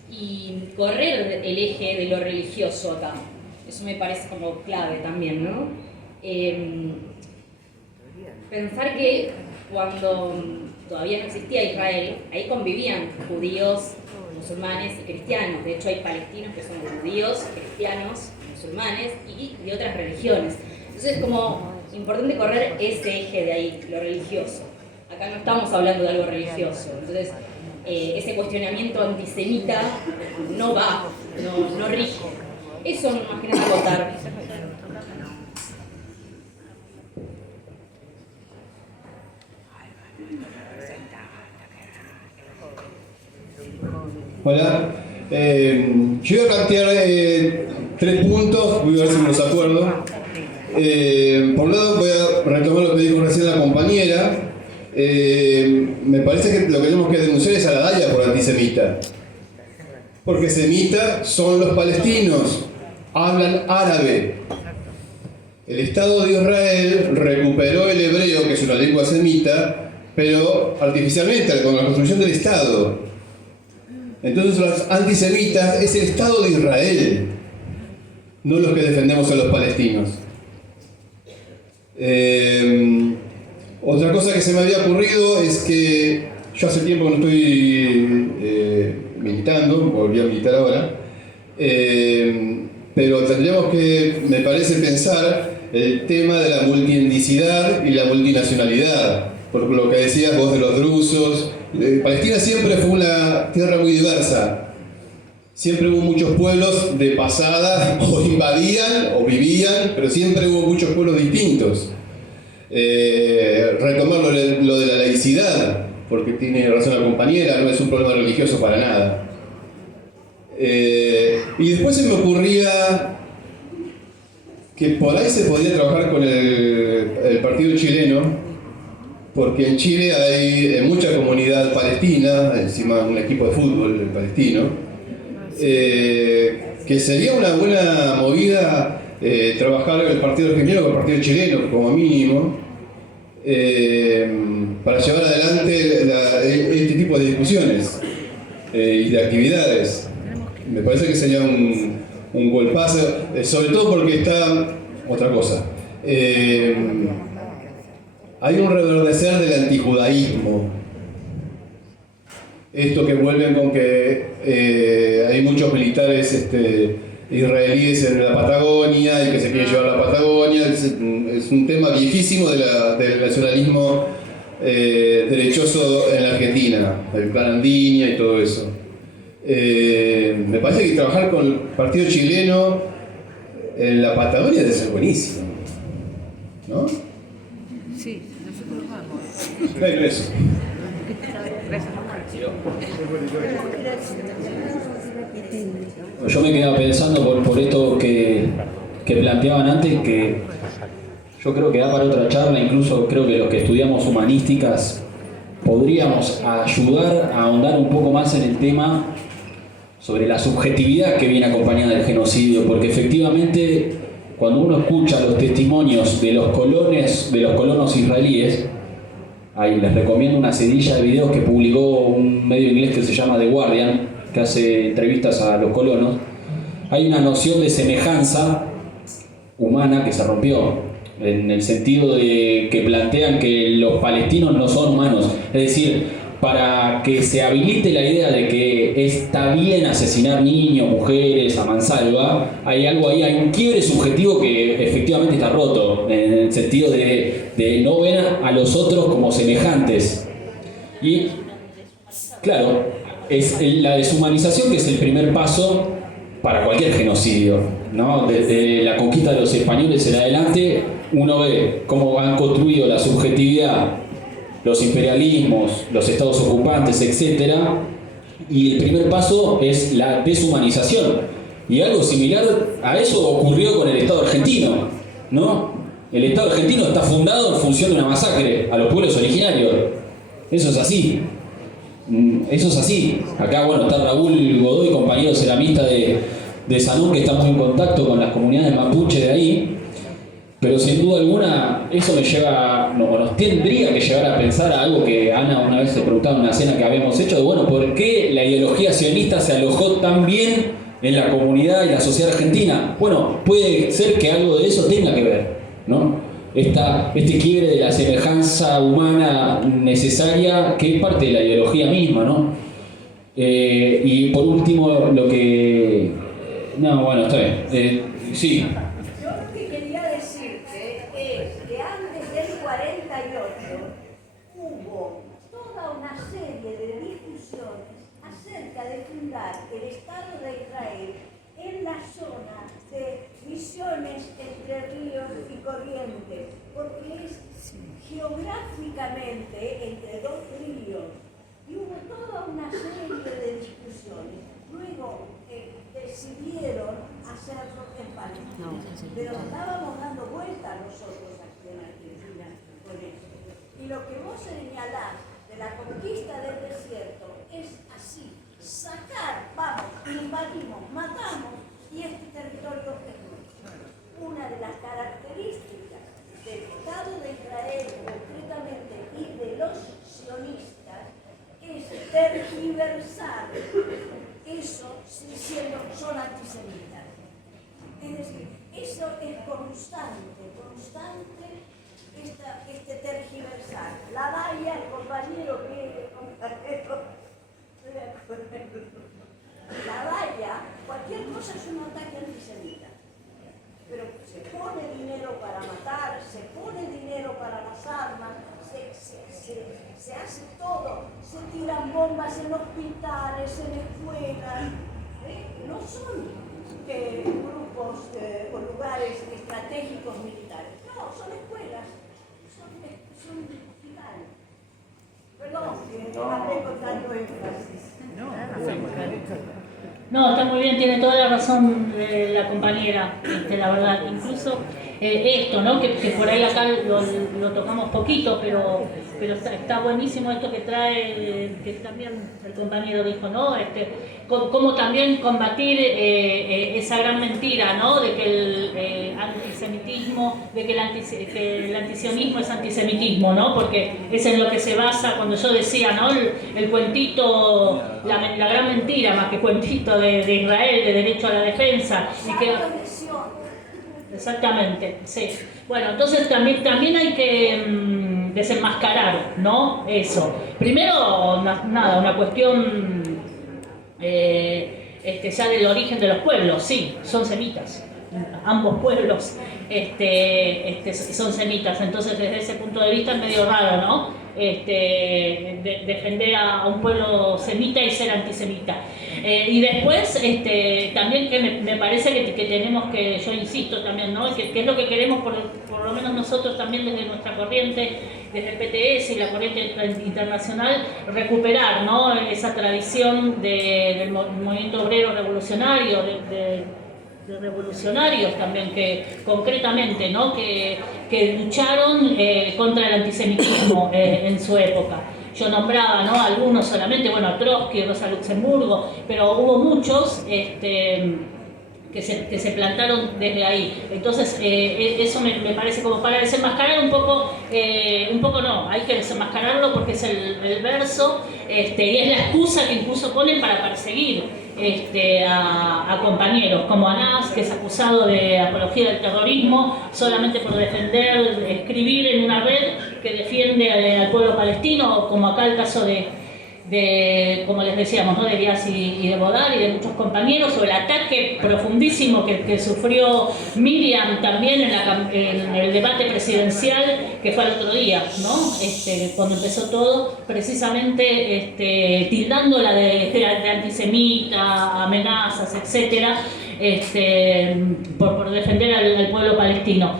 y correr el eje de lo religioso acá, eso me parece como clave también, ¿no? Pensar que cuando todavía no existía Israel, ahí convivían judíos, musulmanes y cristianos. De hecho, hay palestinos que son judíos, cristianos, musulmanes y de otras religiones. Entonces es como importante correr ese eje de ahí, lo religioso. Acá no estamos hablando de algo religioso. Entonces, ese cuestionamiento antisemita no va, no rige. Eso más que nada contar. Hola, yo voy a plantear 3 puntos, voy a ver si me los acuerdo. Por un lado voy a retomar lo que dijo recién la compañera. Me parece que lo que tenemos que denunciar es a la Daya por antisemita. Porque semita son los palestinos, hablan árabe. El Estado de Israel recuperó el hebreo, que es una lengua semita, pero artificialmente, con la construcción del Estado. Entonces los antisemitas es el Estado de Israel, no los que defendemos a los palestinos. Otra cosa que se me había ocurrido es que yo hace tiempo que no estoy militando, volví a militar ahora, pero tendríamos que, me parece, pensar el tema de la multietnicidad y la multinacionalidad, por lo que decías vos de los drusos. Palestina siempre fue una tierra muy diversa. Siempre hubo muchos pueblos de pasada, o invadían o vivían, pero siempre hubo muchos pueblos distintos. Retomar lo de la laicidad. porque tiene razón la compañera, no es un problema religioso para nada. Y después se me ocurría que por ahí se podía trabajar con el partido chileno, porque en Chile hay mucha comunidad palestina, encima un equipo de fútbol palestino, que sería una buena movida trabajar el partido argentino con el partido chileno, como mínimo, para llevar adelante este tipo de discusiones y de actividades. Me parece que sería un golpazo, sobre todo porque está otra cosa. Hay un reverdecer del antijudaísmo. Esto que vuelven con que hay muchos militares israelíes en la Patagonia y que se quieren llevar a la Patagonia. Es un tema viejísimo del nacionalismo derechoso en la Argentina, el plan Andinia y todo eso. Me parece que trabajar con el partido chileno en la Patagonia debe ser buenísimo, ¿no? Sí, nosotros vamos. Bueno, eso. Yo me quedaba pensando por esto que planteaban antes, que yo creo que da para otra charla, incluso creo que los que estudiamos humanísticas podríamos ayudar a ahondar un poco más en el tema sobre la subjetividad que viene acompañada del genocidio, porque efectivamente cuando uno escucha los testimonios de los colonos israelíes, ahí les recomiendo una sedilla de videos que publicó un medio inglés que se llama The Guardian, que hace entrevistas a los colonos. Hay una noción de semejanza humana que se rompió, en el sentido de que plantean que los palestinos no son humanos. Es decir, para que se habilite la idea de que está bien asesinar niños, mujeres, a mansalva, hay algo ahí, hay un quiebre subjetivo que efectivamente está roto, en el sentido de no ver a los otros como semejantes. Y, claro, es la deshumanización que es el primer paso para cualquier genocidio, ¿no? Desde la conquista de los españoles en adelante, uno ve cómo han construido la subjetividad los imperialismos, los estados ocupantes, etc. Y el primer paso es la deshumanización. Y algo similar a eso ocurrió con el Estado argentino, ¿no? El Estado argentino está fundado en función de una masacre a los pueblos originarios. Eso es así. Eso es así. Acá, bueno, está Raúl Godoy, compañero ceramista de Sanur, que está muy en contacto con las comunidades mapuche de ahí. Pero sin duda alguna, eso me lleva, o nos tendría que llevar a pensar a algo que Ana una vez se preguntaba en una cena que habíamos hecho, de bueno, ¿por qué la ideología sionista se alojó tan bien en la comunidad y la sociedad argentina? Bueno, puede ser que algo de eso tenga que ver, ¿no? Este quiebre de la semejanza humana necesaria, que es parte de la ideología misma, ¿no? Y por último, lo que... No, bueno, está bien. Sí. El Estado de Israel en la zona de Misiones, Entre Ríos y Corrientes, porque es geográficamente entre dos ríos, y hubo toda una serie de discusiones. Luego decidieron hacerlo en Palestina, pero estábamos dando vuelta nosotros aquí en Argentina con eso. Y lo que vos señalás de la conquista del desierto es así. Sacar, vamos, invadimos, matamos y este territorio es nuestro. Una de las características del Estado de Israel concretamente y de los sionistas es tergiversar eso diciendo son antisemitas. Es decir, eso es constante este tergiversar. La valla, el compañero la valla, cualquier cosa es un ataque antisemita. Pero se pone dinero para matar, se pone dinero para las armas, se hace todo, se tiran bombas en hospitales, en escuelas. No son grupos o lugares estratégicos militares, no, son escuelas, son hospitales. Perdón, que hablé con tanto énfasis. No, está muy bien, tiene toda la razón la compañera, la verdad. Incluso esto, ¿no? Que por ahí acá lo tocamos poquito, pero está buenísimo esto que trae, que también el compañero dijo, ¿no? Cómo también combatir esa gran mentira, ¿no? De que el antisemitismo, de que el antisionismo es antisemitismo, ¿no? Porque es en lo que se basa, cuando yo decía, ¿no? El cuentito, la gran mentira, más que cuentito de Israel, de derecho a la defensa. Y que, exactamente, sí. Bueno, entonces también hay que desenmascarar, ¿no? Eso. Primero, nada, una cuestión ya del origen de los pueblos, sí, son semitas. Ambos pueblos son semitas, entonces desde ese punto de vista es medio raro, ¿no? Defender a un pueblo semita y ser antisemita. Y después, también que me parece que tenemos que, yo insisto también, ¿no? Que es lo que queremos, por lo menos nosotros también desde nuestra corriente, desde el PTS y la corriente internacional, recuperar, ¿no? Esa tradición del movimiento obrero revolucionario, de revolucionarios también, que concretamente, ¿no? que lucharon contra el antisemitismo en su época. Yo nombraba, ¿no? Algunos solamente, bueno, a Trotsky, Rosa Luxemburgo, pero hubo muchos que se plantaron desde ahí. Entonces, eso me parece como para desenmascarar un poco no, hay que desenmascararlo porque es el verso, y es la excusa que incluso ponen para perseguir a compañeros, como Anás, que es acusado de apología del terrorismo solamente por escribir en una red que defiende al pueblo palestino, o como acá el caso de como les decíamos, ¿no? De Díaz y de Bodar y de muchos compañeros, o el ataque profundísimo que sufrió Miriam también en el debate presidencial que fue el otro día, ¿no? Cuando empezó todo, precisamente tildándola de antisemita, amenazas, etcétera, por defender al pueblo palestino.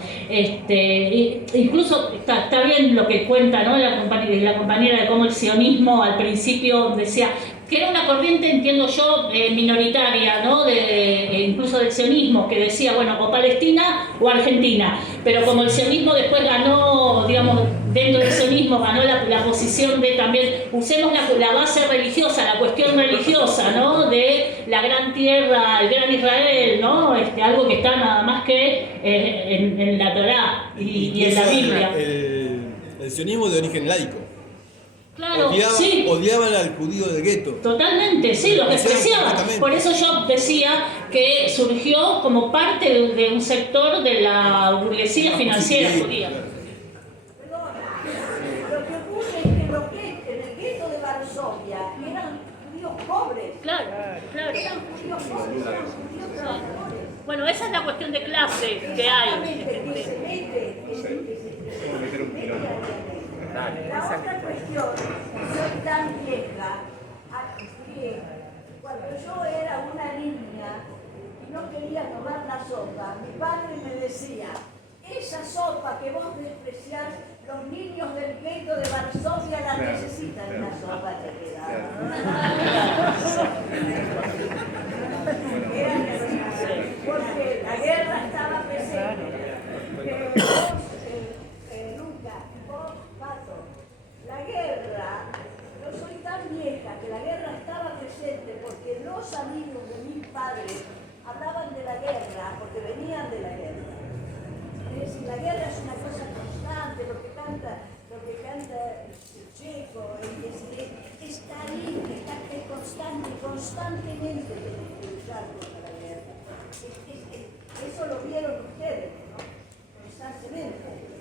Incluso está bien lo que cuenta, ¿no? la compañera de cómo el sionismo al principio decía que era una corriente, entiendo yo, minoritaria, ¿no? Incluso del sionismo, que decía, bueno, o Palestina o Argentina, pero como el sionismo después ganó, digamos, dentro del sionismo ganó la posición de también, usemos la base religiosa, la cuestión religiosa, ¿no? De la gran tierra, el gran Israel, ¿no? Algo que está nada más que en la Torá y en la Biblia. El sionismo de origen laico. Claro, sí. Odiaban al judío de gueto. Totalmente, sí, lo despreciaban. Por eso yo decía que surgió como parte de un sector de la burguesía financiera judía. Perdón, lo que ocurre es que en el gueto de Varsovia eran judíos pobres. Claro. Eran judíos pobres, eran judíos trabajadores. Bueno, esa es la cuestión de clase que hay. Que se mete. La otra cuestión, soy tan vieja, que cuando yo era una niña y no quería tomar la sopa, mi padre me decía, esa sopa que vos despreciás, los niños del gueto de Varsovia la necesitan, la sopa te quedaba. Porque la guerra estaba presente. La guerra, yo soy tan vieja que la guerra estaba presente porque los amigos de mis padres hablaban de la guerra porque venían de la guerra. Es decir, la guerra es una cosa constante, lo que canta Checo, está ahí, es constante, constantemente tenemos que luchar contra la guerra. Eso lo vieron ustedes, ¿no? Constantemente.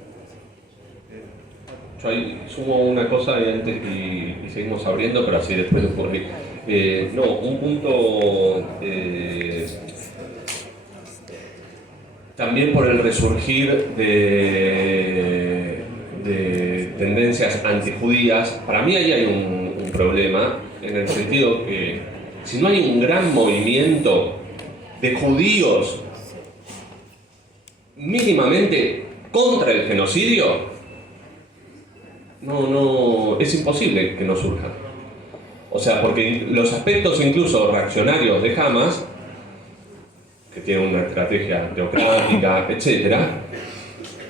Yo ahí sumo una cosa y seguimos abriendo, pero así después por ahí. Un punto también por el resurgir de tendencias antijudías. Para mí ahí hay un problema, en el sentido que si no hay un gran movimiento de judíos mínimamente contra el genocidio, es imposible que no surja. O sea, porque los aspectos incluso reaccionarios de Hamas, que tienen una estrategia teocrática, etc.,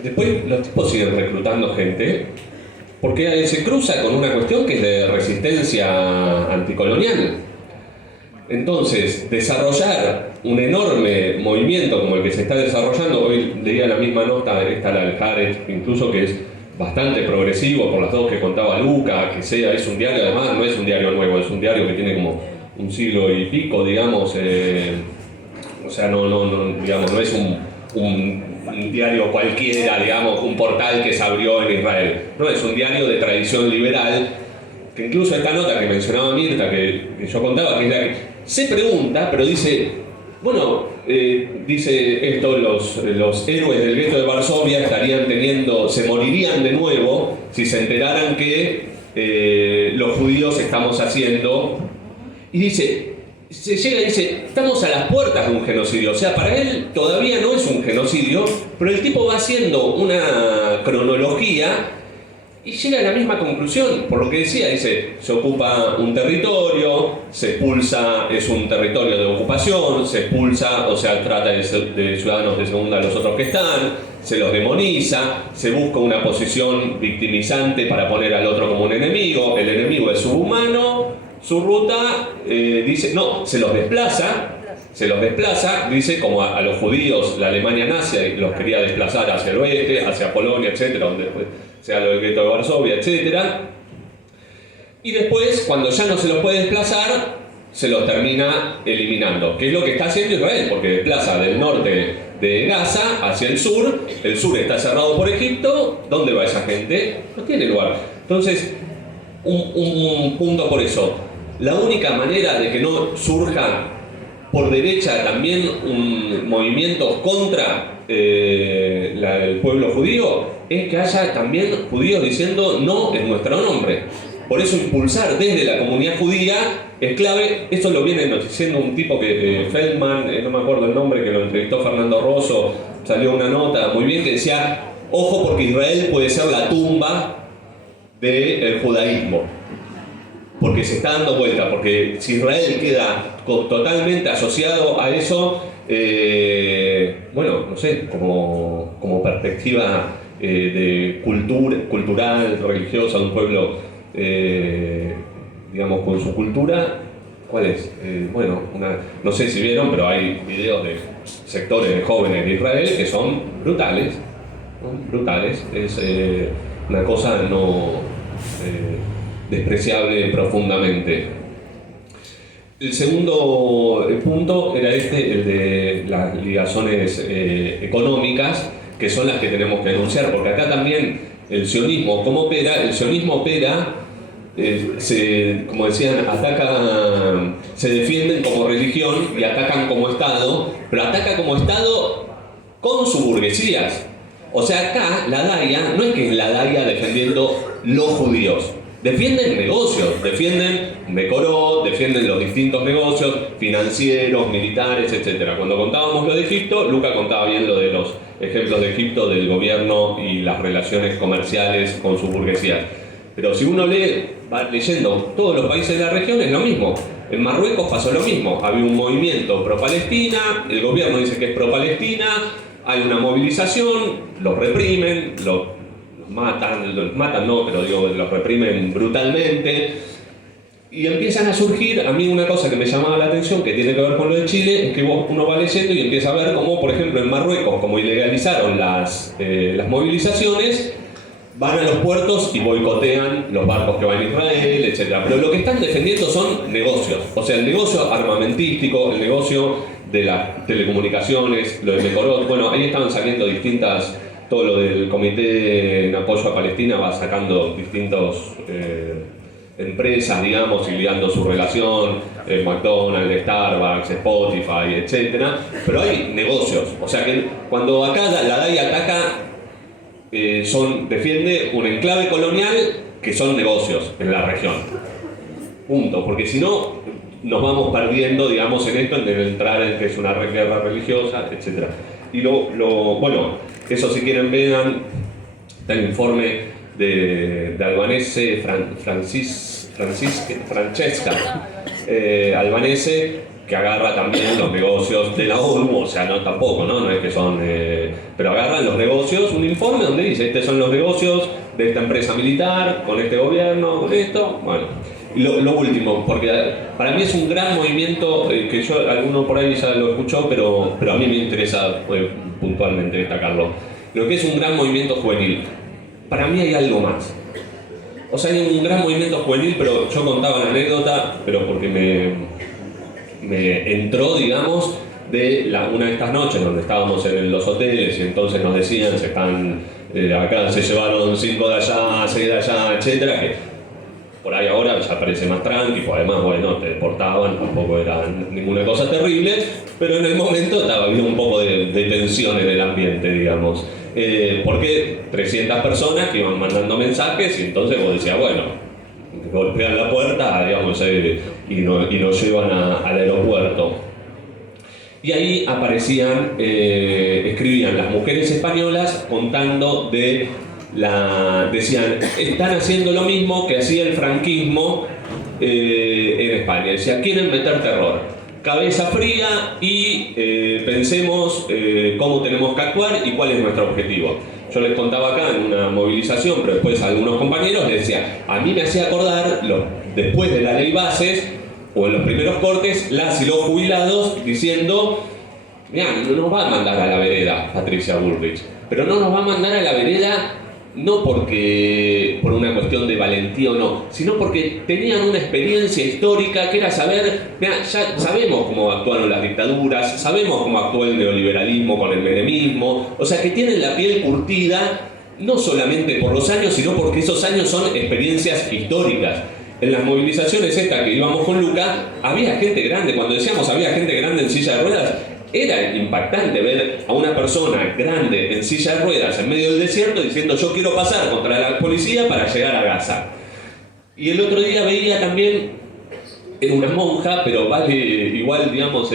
después los tipos siguen reclutando gente porque se cruza con una cuestión que es de resistencia anticolonial. Entonces, desarrollar un enorme movimiento como el que se está desarrollando, hoy leía la misma nota, esta la del Haaretz, incluso, que es bastante progresivo por las dos que contaba Luca, que es un diario, además no es un diario nuevo, es un diario que tiene como un siglo y pico, digamos, o sea, digamos, no es un diario cualquiera, digamos, un portal que se abrió en Israel, no, es un diario de tradición liberal, que incluso esta nota que mencionaba Mirta, que yo contaba, que es la que se pregunta, pero dice, bueno, dice esto, los héroes del gueto de Varsovia se morirían de nuevo si se enteraran que los judíos estamos haciendo, y dice, se llega y dice, estamos a las puertas de un genocidio. O sea, para él todavía no es un genocidio, pero el tipo va haciendo una cronología y llega a la misma conclusión. Por lo que decía, dice, se ocupa un territorio, se expulsa, es un territorio de ocupación, se expulsa, o sea, trata de ciudadanos de segunda a los otros que están, se los demoniza, se busca una posición victimizante para poner al otro como un enemigo, el enemigo es subhumano. Su ruta, dice, no, se los desplaza, dice, como a los judíos, la Alemania nazi los quería desplazar hacia el oeste, hacia Polonia, etcétera, donde después sea lo del gueto de Varsovia, etcétera. Y después, cuando ya no se los puede desplazar, se los termina eliminando, que es lo que está haciendo Israel, porque desplaza del norte de Gaza hacia el sur está cerrado por Egipto, ¿dónde va esa gente? No tiene lugar. Entonces, un punto por eso. La única manera de que no surja por derecha también un movimiento contra el pueblo judío es que haya también judíos diciendo no en nuestro nombre. Por eso impulsar desde la comunidad judía es clave. Eso lo viene diciendo un tipo que Feldman, no me acuerdo el nombre, que lo entrevistó Fernando Rosso, salió una nota muy bien que decía, ojo porque Israel puede ser la tumba del judaísmo, porque se está dando vuelta, porque si Israel queda totalmente asociado a eso, bueno, no sé, como perspectiva de cultural, religiosa de un pueblo, digamos, con su cultura, ¿cuál es? Bueno, no sé si vieron, pero hay videos de sectores de jóvenes de Israel que son brutales, ¿no? Brutales, es una cosa despreciable profundamente. El segundo punto era el de las ligazones económicas, que son las que tenemos que denunciar, porque acá también el sionismo, ¿cómo opera? El sionismo opera, como decían, se defienden como religión y atacan como Estado, pero ataca como Estado con sus burguesías. O sea, acá la DAIA no es que es la DAIA defendiendo los judíos, defienden negocios, defienden Mekorot, defienden los distintos negocios financieros, militares, etc. Cuando contábamos lo de Egipto, Luca contaba bien lo de los ejemplos de Egipto, del gobierno y las relaciones comerciales con sus burguesías. Pero si uno va leyendo todos los países de la región, es lo mismo. En Marruecos pasó lo mismo, había un movimiento pro-Palestina, el gobierno dice que es pro-Palestina, hay una movilización, los reprimen, los matan no, pero digo, los reprimen brutalmente. Y empiezan a surgir, a mí una cosa que me llamaba la atención, que tiene que ver con lo de Chile, es que uno va leyendo y empieza a ver cómo, por ejemplo, en Marruecos, como ilegalizaron las movilizaciones, van a los puertos y boicotean los barcos que van a Israel, etc. Pero lo que están defendiendo son negocios, o sea, el negocio armamentístico, el negocio de las telecomunicaciones, lo de Mekorot. Bueno, ahí estaban saliendo distintas, todo lo del Comité en Apoyo a Palestina va sacando distintos empresas, digamos, y liando su relación, McDonald's, Starbucks, Spotify, etc. Pero hay negocios, o sea que cuando acá la DAIA ataca, defiende un enclave colonial que son negocios en la región. Punto, porque si no nos vamos perdiendo, digamos, en esto, en entrar en que es una guerra religiosa, etc. Y bueno, eso si quieren vean, está el informe Albanese, Francesca Albanese, que agarra también los negocios de la ONU, o sea, no tampoco, no es que son, pero agarran los negocios, un informe donde dice, estos son los negocios de esta empresa militar, con este gobierno, con esto, bueno. Y lo último, porque para mí es un gran movimiento, que yo, alguno por ahí ya lo escuchó, pero a mí me interesa puntualmente destacarlo, lo que es un gran movimiento juvenil. Para mí hay algo más. O sea, hay un gran movimiento juvenil, pero yo contaba la anécdota, pero porque me entró, digamos, de una de estas noches donde estábamos en los hoteles y entonces nos decían, acá se llevaron 5 de allá, 6 de allá, etcétera, que por ahí ahora ya parece más tranqui, pues además, bueno, te deportaban, tampoco era ninguna cosa terrible, pero en el momento había un poco de tensión en el ambiente, digamos. Porque 300 personas que iban mandando mensajes y entonces vos decías, bueno, golpean la puerta, digamos, y nos llevan al aeropuerto. Y ahí aparecían, escribían las mujeres españolas contando decían, están haciendo lo mismo que hacía el franquismo en España. Decía, quieren meter terror. Cabeza fría y pensemos cómo tenemos que actuar y cuál es nuestro objetivo. Yo les contaba acá en una movilización, pero después a algunos compañeros les decía, a mí me hacía acordar, después de la ley Bases, o en los primeros cortes, las y los jubilados diciendo, mira, no nos va a mandar a la vereda Patricia Bullrich, pero no nos va a mandar a la vereda no por una cuestión de valentía o no, sino porque tenían una experiencia histórica que era saber, ya sabemos cómo actuaron las dictaduras, sabemos cómo actuó el neoliberalismo con el menemismo, o sea que tienen la piel curtida no solamente por los años, sino porque esos años son experiencias históricas. En las movilizaciones estas que íbamos con Luca, había gente grande, cuando decíamos había gente grande en silla de ruedas, era impactante ver a una persona grande en silla de ruedas en medio del desierto diciendo yo quiero pasar contra la policía para llegar a Gaza. Y el otro día veía también una monja, pero vale igual, digamos,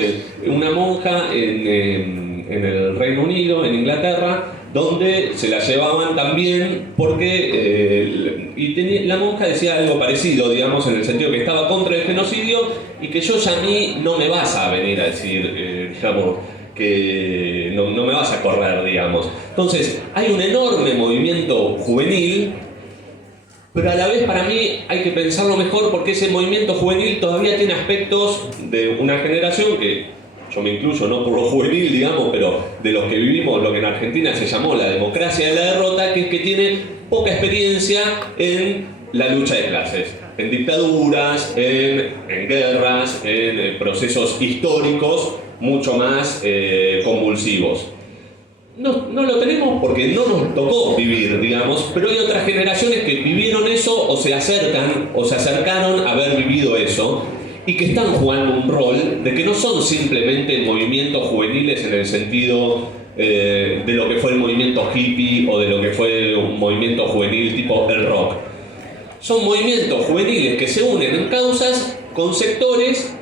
una monja en el Reino Unido, en Inglaterra, donde se la llevaban también porque la monja decía algo parecido, digamos, en el sentido que estaba contra el genocidio y que a mí no me vas a venir a decir, digamos, que no me vas a correr, digamos. Entonces, hay un enorme movimiento juvenil, pero a la vez para mí hay que pensarlo mejor porque ese movimiento juvenil todavía tiene aspectos de una generación que yo me incluyo no por lo juvenil, digamos, pero de los que vivimos lo que en Argentina se llamó la democracia de la derrota, que es que tiene poca experiencia en la lucha de clases, en dictaduras, en guerras, en procesos históricos mucho más convulsivos. No lo tenemos porque no nos tocó vivir, digamos, pero hay otras generaciones que vivieron eso o se acercaron a haber vivido eso y que están jugando un rol de que no son simplemente movimientos juveniles en el sentido de lo que fue el movimiento hippie o de lo que fue un movimiento juvenil tipo el rock. Son movimientos juveniles que se unen en causas con sectores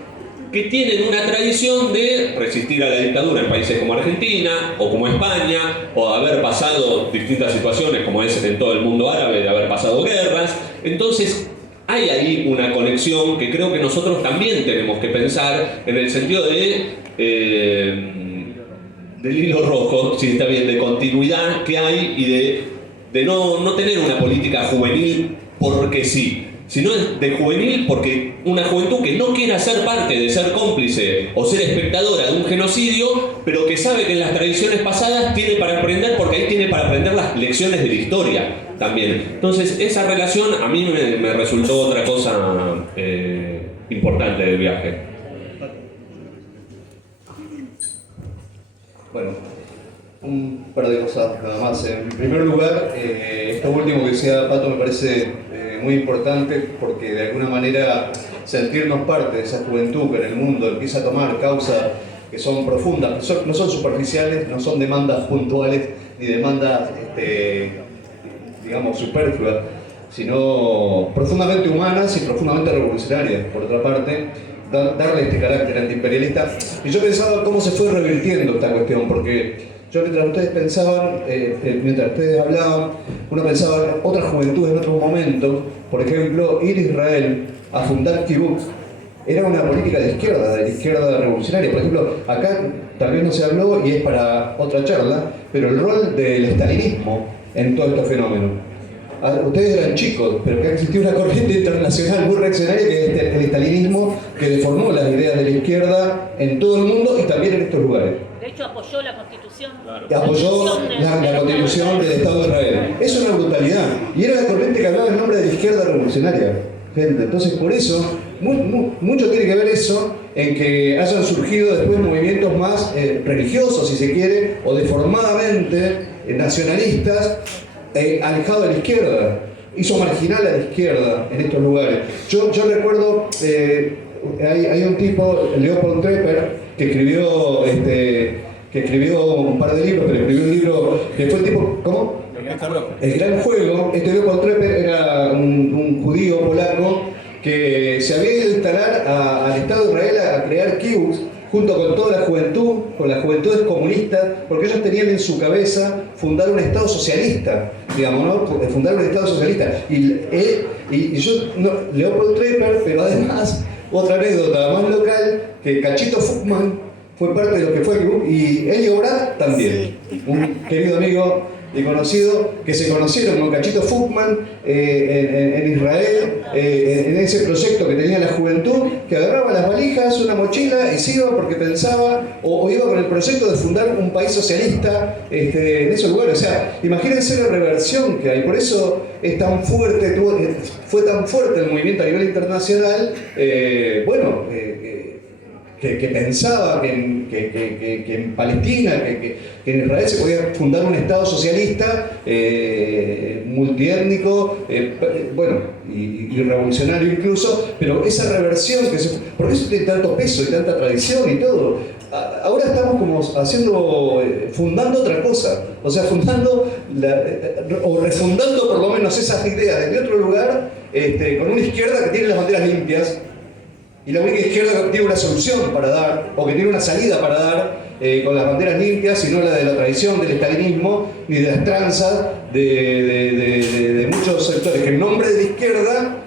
que tienen una tradición de resistir a la dictadura en países como Argentina o como España, o de haber pasado distintas situaciones como es en todo el mundo árabe, de haber pasado guerras. Entonces hay ahí una conexión que creo que nosotros también tenemos que pensar en el sentido del hilo rojo, si está bien, de continuidad que hay y de no tener una política juvenil porque sí, sino de juvenil porque una juventud que no quiera ser parte de ser cómplice o ser espectadora de un genocidio, pero que sabe que en las tradiciones pasadas tiene para aprender, porque ahí tiene para aprender las lecciones de la historia también. Entonces esa relación a mí me resultó otra cosa importante del viaje. Bueno, un par de cosas nada más. En primer lugar, esto último que decía Pato me parece muy importante porque de alguna manera sentirnos parte de esa juventud que en el mundo empieza a tomar causas que son profundas, no son superficiales, no son demandas puntuales ni demandas, digamos, superfluas, sino profundamente humanas y profundamente revolucionarias, por otra parte, darle este carácter antiimperialista. Y yo pensaba cómo se fue revirtiendo esta cuestión, porque Yo mientras ustedes pensaban, mientras ustedes hablaban, uno pensaba en otras juventudes en otros momentos. Por ejemplo, ir a Israel a fundar kibbutz era una política de la izquierda revolucionaria. Por ejemplo, acá tal vez no se habló y es para otra charla, pero el rol del estalinismo en todo este fenómeno. Ustedes eran chicos, pero que ha existido una corriente internacional muy reaccionaria que es el estalinismo, que deformó las ideas de la izquierda en todo el mundo y también en estos lugares. De hecho, apoyó la Constitución. Apoyó la Constitución del Estado de Israel. Es una brutalidad. Y era la corriente que hablaba en nombre de la izquierda revolucionaria. Gente. Entonces, por eso, mucho tiene que ver eso en que hayan surgido después movimientos más religiosos, si se quiere, o deformadamente nacionalistas, alejados de la izquierda. Hizo marginal a la izquierda en estos lugares. Yo recuerdo, hay un tipo, Leopold Trepper, que escribió un par de libros, pero escribió un libro que fue el tipo, ¿cómo? El Gran Juego. Leopold Trepper era un judío polaco que se había ido a instalar al Estado de Israel a crear kibbutz junto con toda la juventud, con las juventudes comunistas, porque ellos tenían en su cabeza fundar un Estado socialista, digamos, ¿no? Fundar un Estado socialista. Leopold Trepper, pero además, otra anécdota más local, que Cachito Fuchman fue parte de lo que fue kibbutz, y Elio Brad también, un querido amigo y conocido, que se conocieron con Cachito Fuchman en Israel, en ese proyecto que tenía la juventud, que agarraba las valijas, una mochila y se iba porque pensaba, o iba con el proyecto de fundar un país socialista en esos lugares. O sea, imagínense la reversión que hay. Por eso es tan fuerte, fue tan fuerte el movimiento a nivel internacional, que pensaba que en Palestina, que en Israel se podía fundar un Estado socialista, multiétnico, y revolucionario incluso, pero esa reversión, por eso tiene tanto peso y tanta tradición y todo. Ahora estamos como fundando otra cosa, o sea, o refundando por lo menos esas ideas desde otro lugar, con una izquierda que tiene las banderas limpias. Y la única izquierda que tiene una solución para dar, o que tiene una salida para dar, con las banderas limpias, y no la de la tradición del estalinismo, ni de las tranzas de muchos sectores que en nombre de la izquierda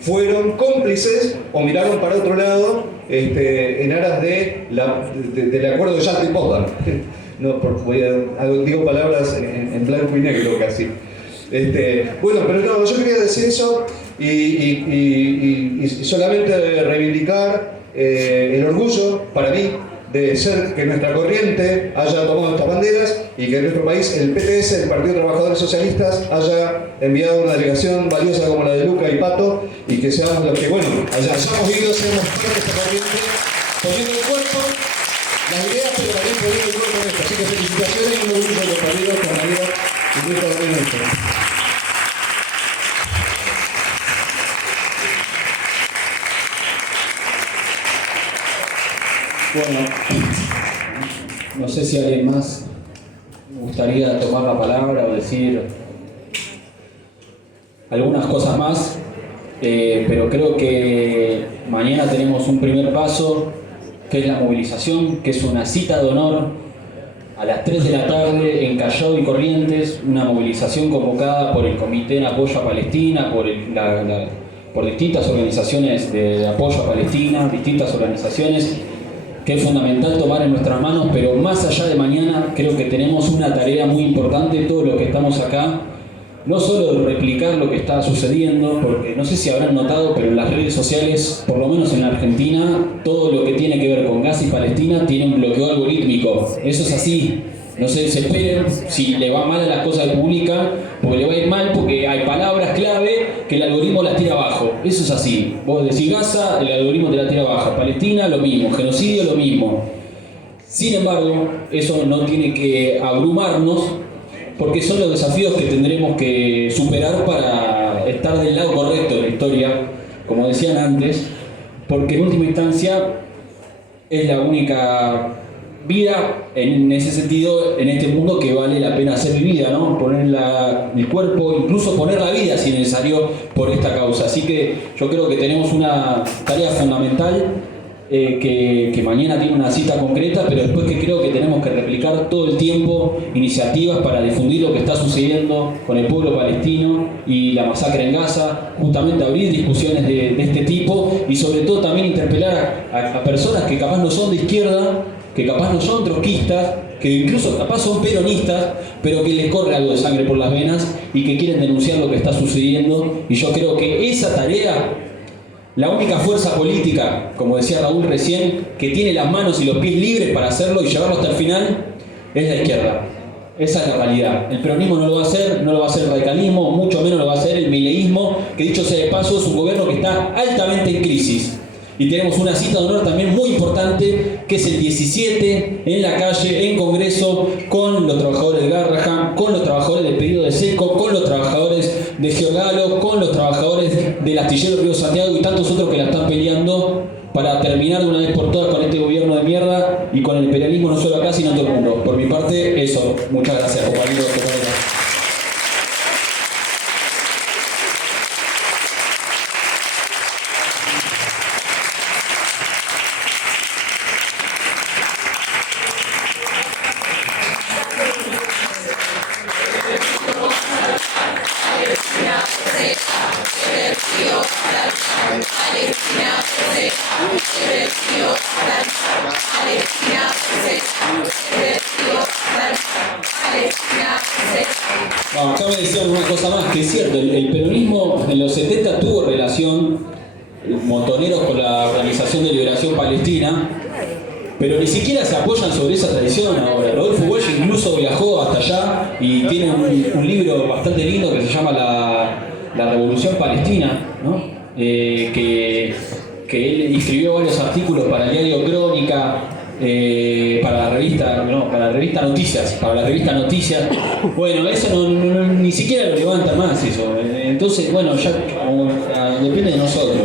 fueron cómplices o miraron para otro lado en aras del acuerdo de Yalta y Potsdam. No, digo palabras en blanco y negro casi. Pero no, yo quería decir eso y solamente reivindicar el orgullo para mí de ser que nuestra corriente haya tomado estas banderas y que en nuestro país el PTS, el Partido de Trabajadores Socialistas, haya enviado una delegación valiosa como la de Luca y Pato, y que seamos los que, hayamos ido, seamos parte de esta corriente, poniendo el cuerpo, las ideas, pero también poniendo el cuerpo en esto. Así que felicitaciones y un orgullo de los compañeros, compañeras y de esta organización. Bueno, no sé si alguien más me gustaría tomar la palabra o decir algunas cosas más, pero creo que mañana tenemos un primer paso, que es la movilización, que es una cita de honor a las 3 de la tarde en Callao y Corrientes, una movilización convocada por el Comité en Apoyo a Palestina, por distintas organizaciones de apoyo a Palestina, distintas organizaciones, que es fundamental tomar en nuestras manos, pero más allá de mañana creo que tenemos una tarea muy importante, todos los que estamos acá, no solo de replicar lo que está sucediendo, porque no sé si habrán notado, pero en las redes sociales, por lo menos en la Argentina, todo lo que tiene que ver con Gaza y Palestina tiene un bloqueo algorítmico. Eso es así. No se desesperen si le va mal a las cosas que publican, porque le va a ir mal porque hay palabras clave que el algoritmo las tira abajo. Eso es así. Vos decís Gaza, el algoritmo te la tira abajo. Palestina, lo mismo. Genocidio, lo mismo. Sin embargo, eso no tiene que abrumarnos, porque son los desafíos que tendremos que superar para estar del lado correcto de la historia, como decían antes, porque en última instancia es la única vida en ese sentido en este mundo que vale la pena ser vivida, ¿no? Poner el cuerpo, incluso poner la vida si necesario por esta causa. Así que yo creo que tenemos una tarea fundamental que mañana tiene una cita concreta, pero después que creo que tenemos que replicar publicar todo el tiempo iniciativas para difundir lo que está sucediendo con el pueblo palestino y la masacre en Gaza, justamente abrir discusiones de este tipo y sobre todo también interpelar a personas que capaz no son de izquierda, que capaz no son trotskistas, que incluso capaz son peronistas, pero que les corre algo de sangre por las venas y que quieren denunciar lo que está sucediendo. Y yo creo que esa tarea, la única fuerza política, como decía Raúl recién, que tiene las manos y los pies libres para hacerlo y llevarlo hasta el final, es la izquierda. Esa es la realidad. El peronismo no lo va a hacer, no lo va a hacer el radicalismo, mucho menos lo va a hacer el mileísmo, que dicho sea de paso es un gobierno que está altamente en crisis. Y tenemos una cita de honor también muy importante, que es el 17, en la calle, en Congreso, con los trabajadores de Garrahan, con los trabajadores de Pedido de Seco, con los trabajadores de Geogalo, con los trabajadores del Astillero Río Santiago y tantos otros que la están peleando para terminar de una vez por todas con este gobierno de mierda y con el imperialismo no solo acá, sino en todo el mundo. Por mi parte, eso. Muchas gracias, compañeros. No, acá me decían una cosa más, que es cierto, el peronismo en los 70 tuvo relación, montoneros, con la Organización de Liberación Palestina, pero ni siquiera se apoyan sobre esa tradición ahora. Rodolfo Walsh incluso viajó hasta allá y tiene un libro bastante lindo que se llama La Revolución Palestina, ¿no? Que él escribió varios artículos para el diario Crónica, para la revista Noticias. Bueno, eso ni siquiera lo levanta más eso. Entonces, bueno, ya depende de nosotros.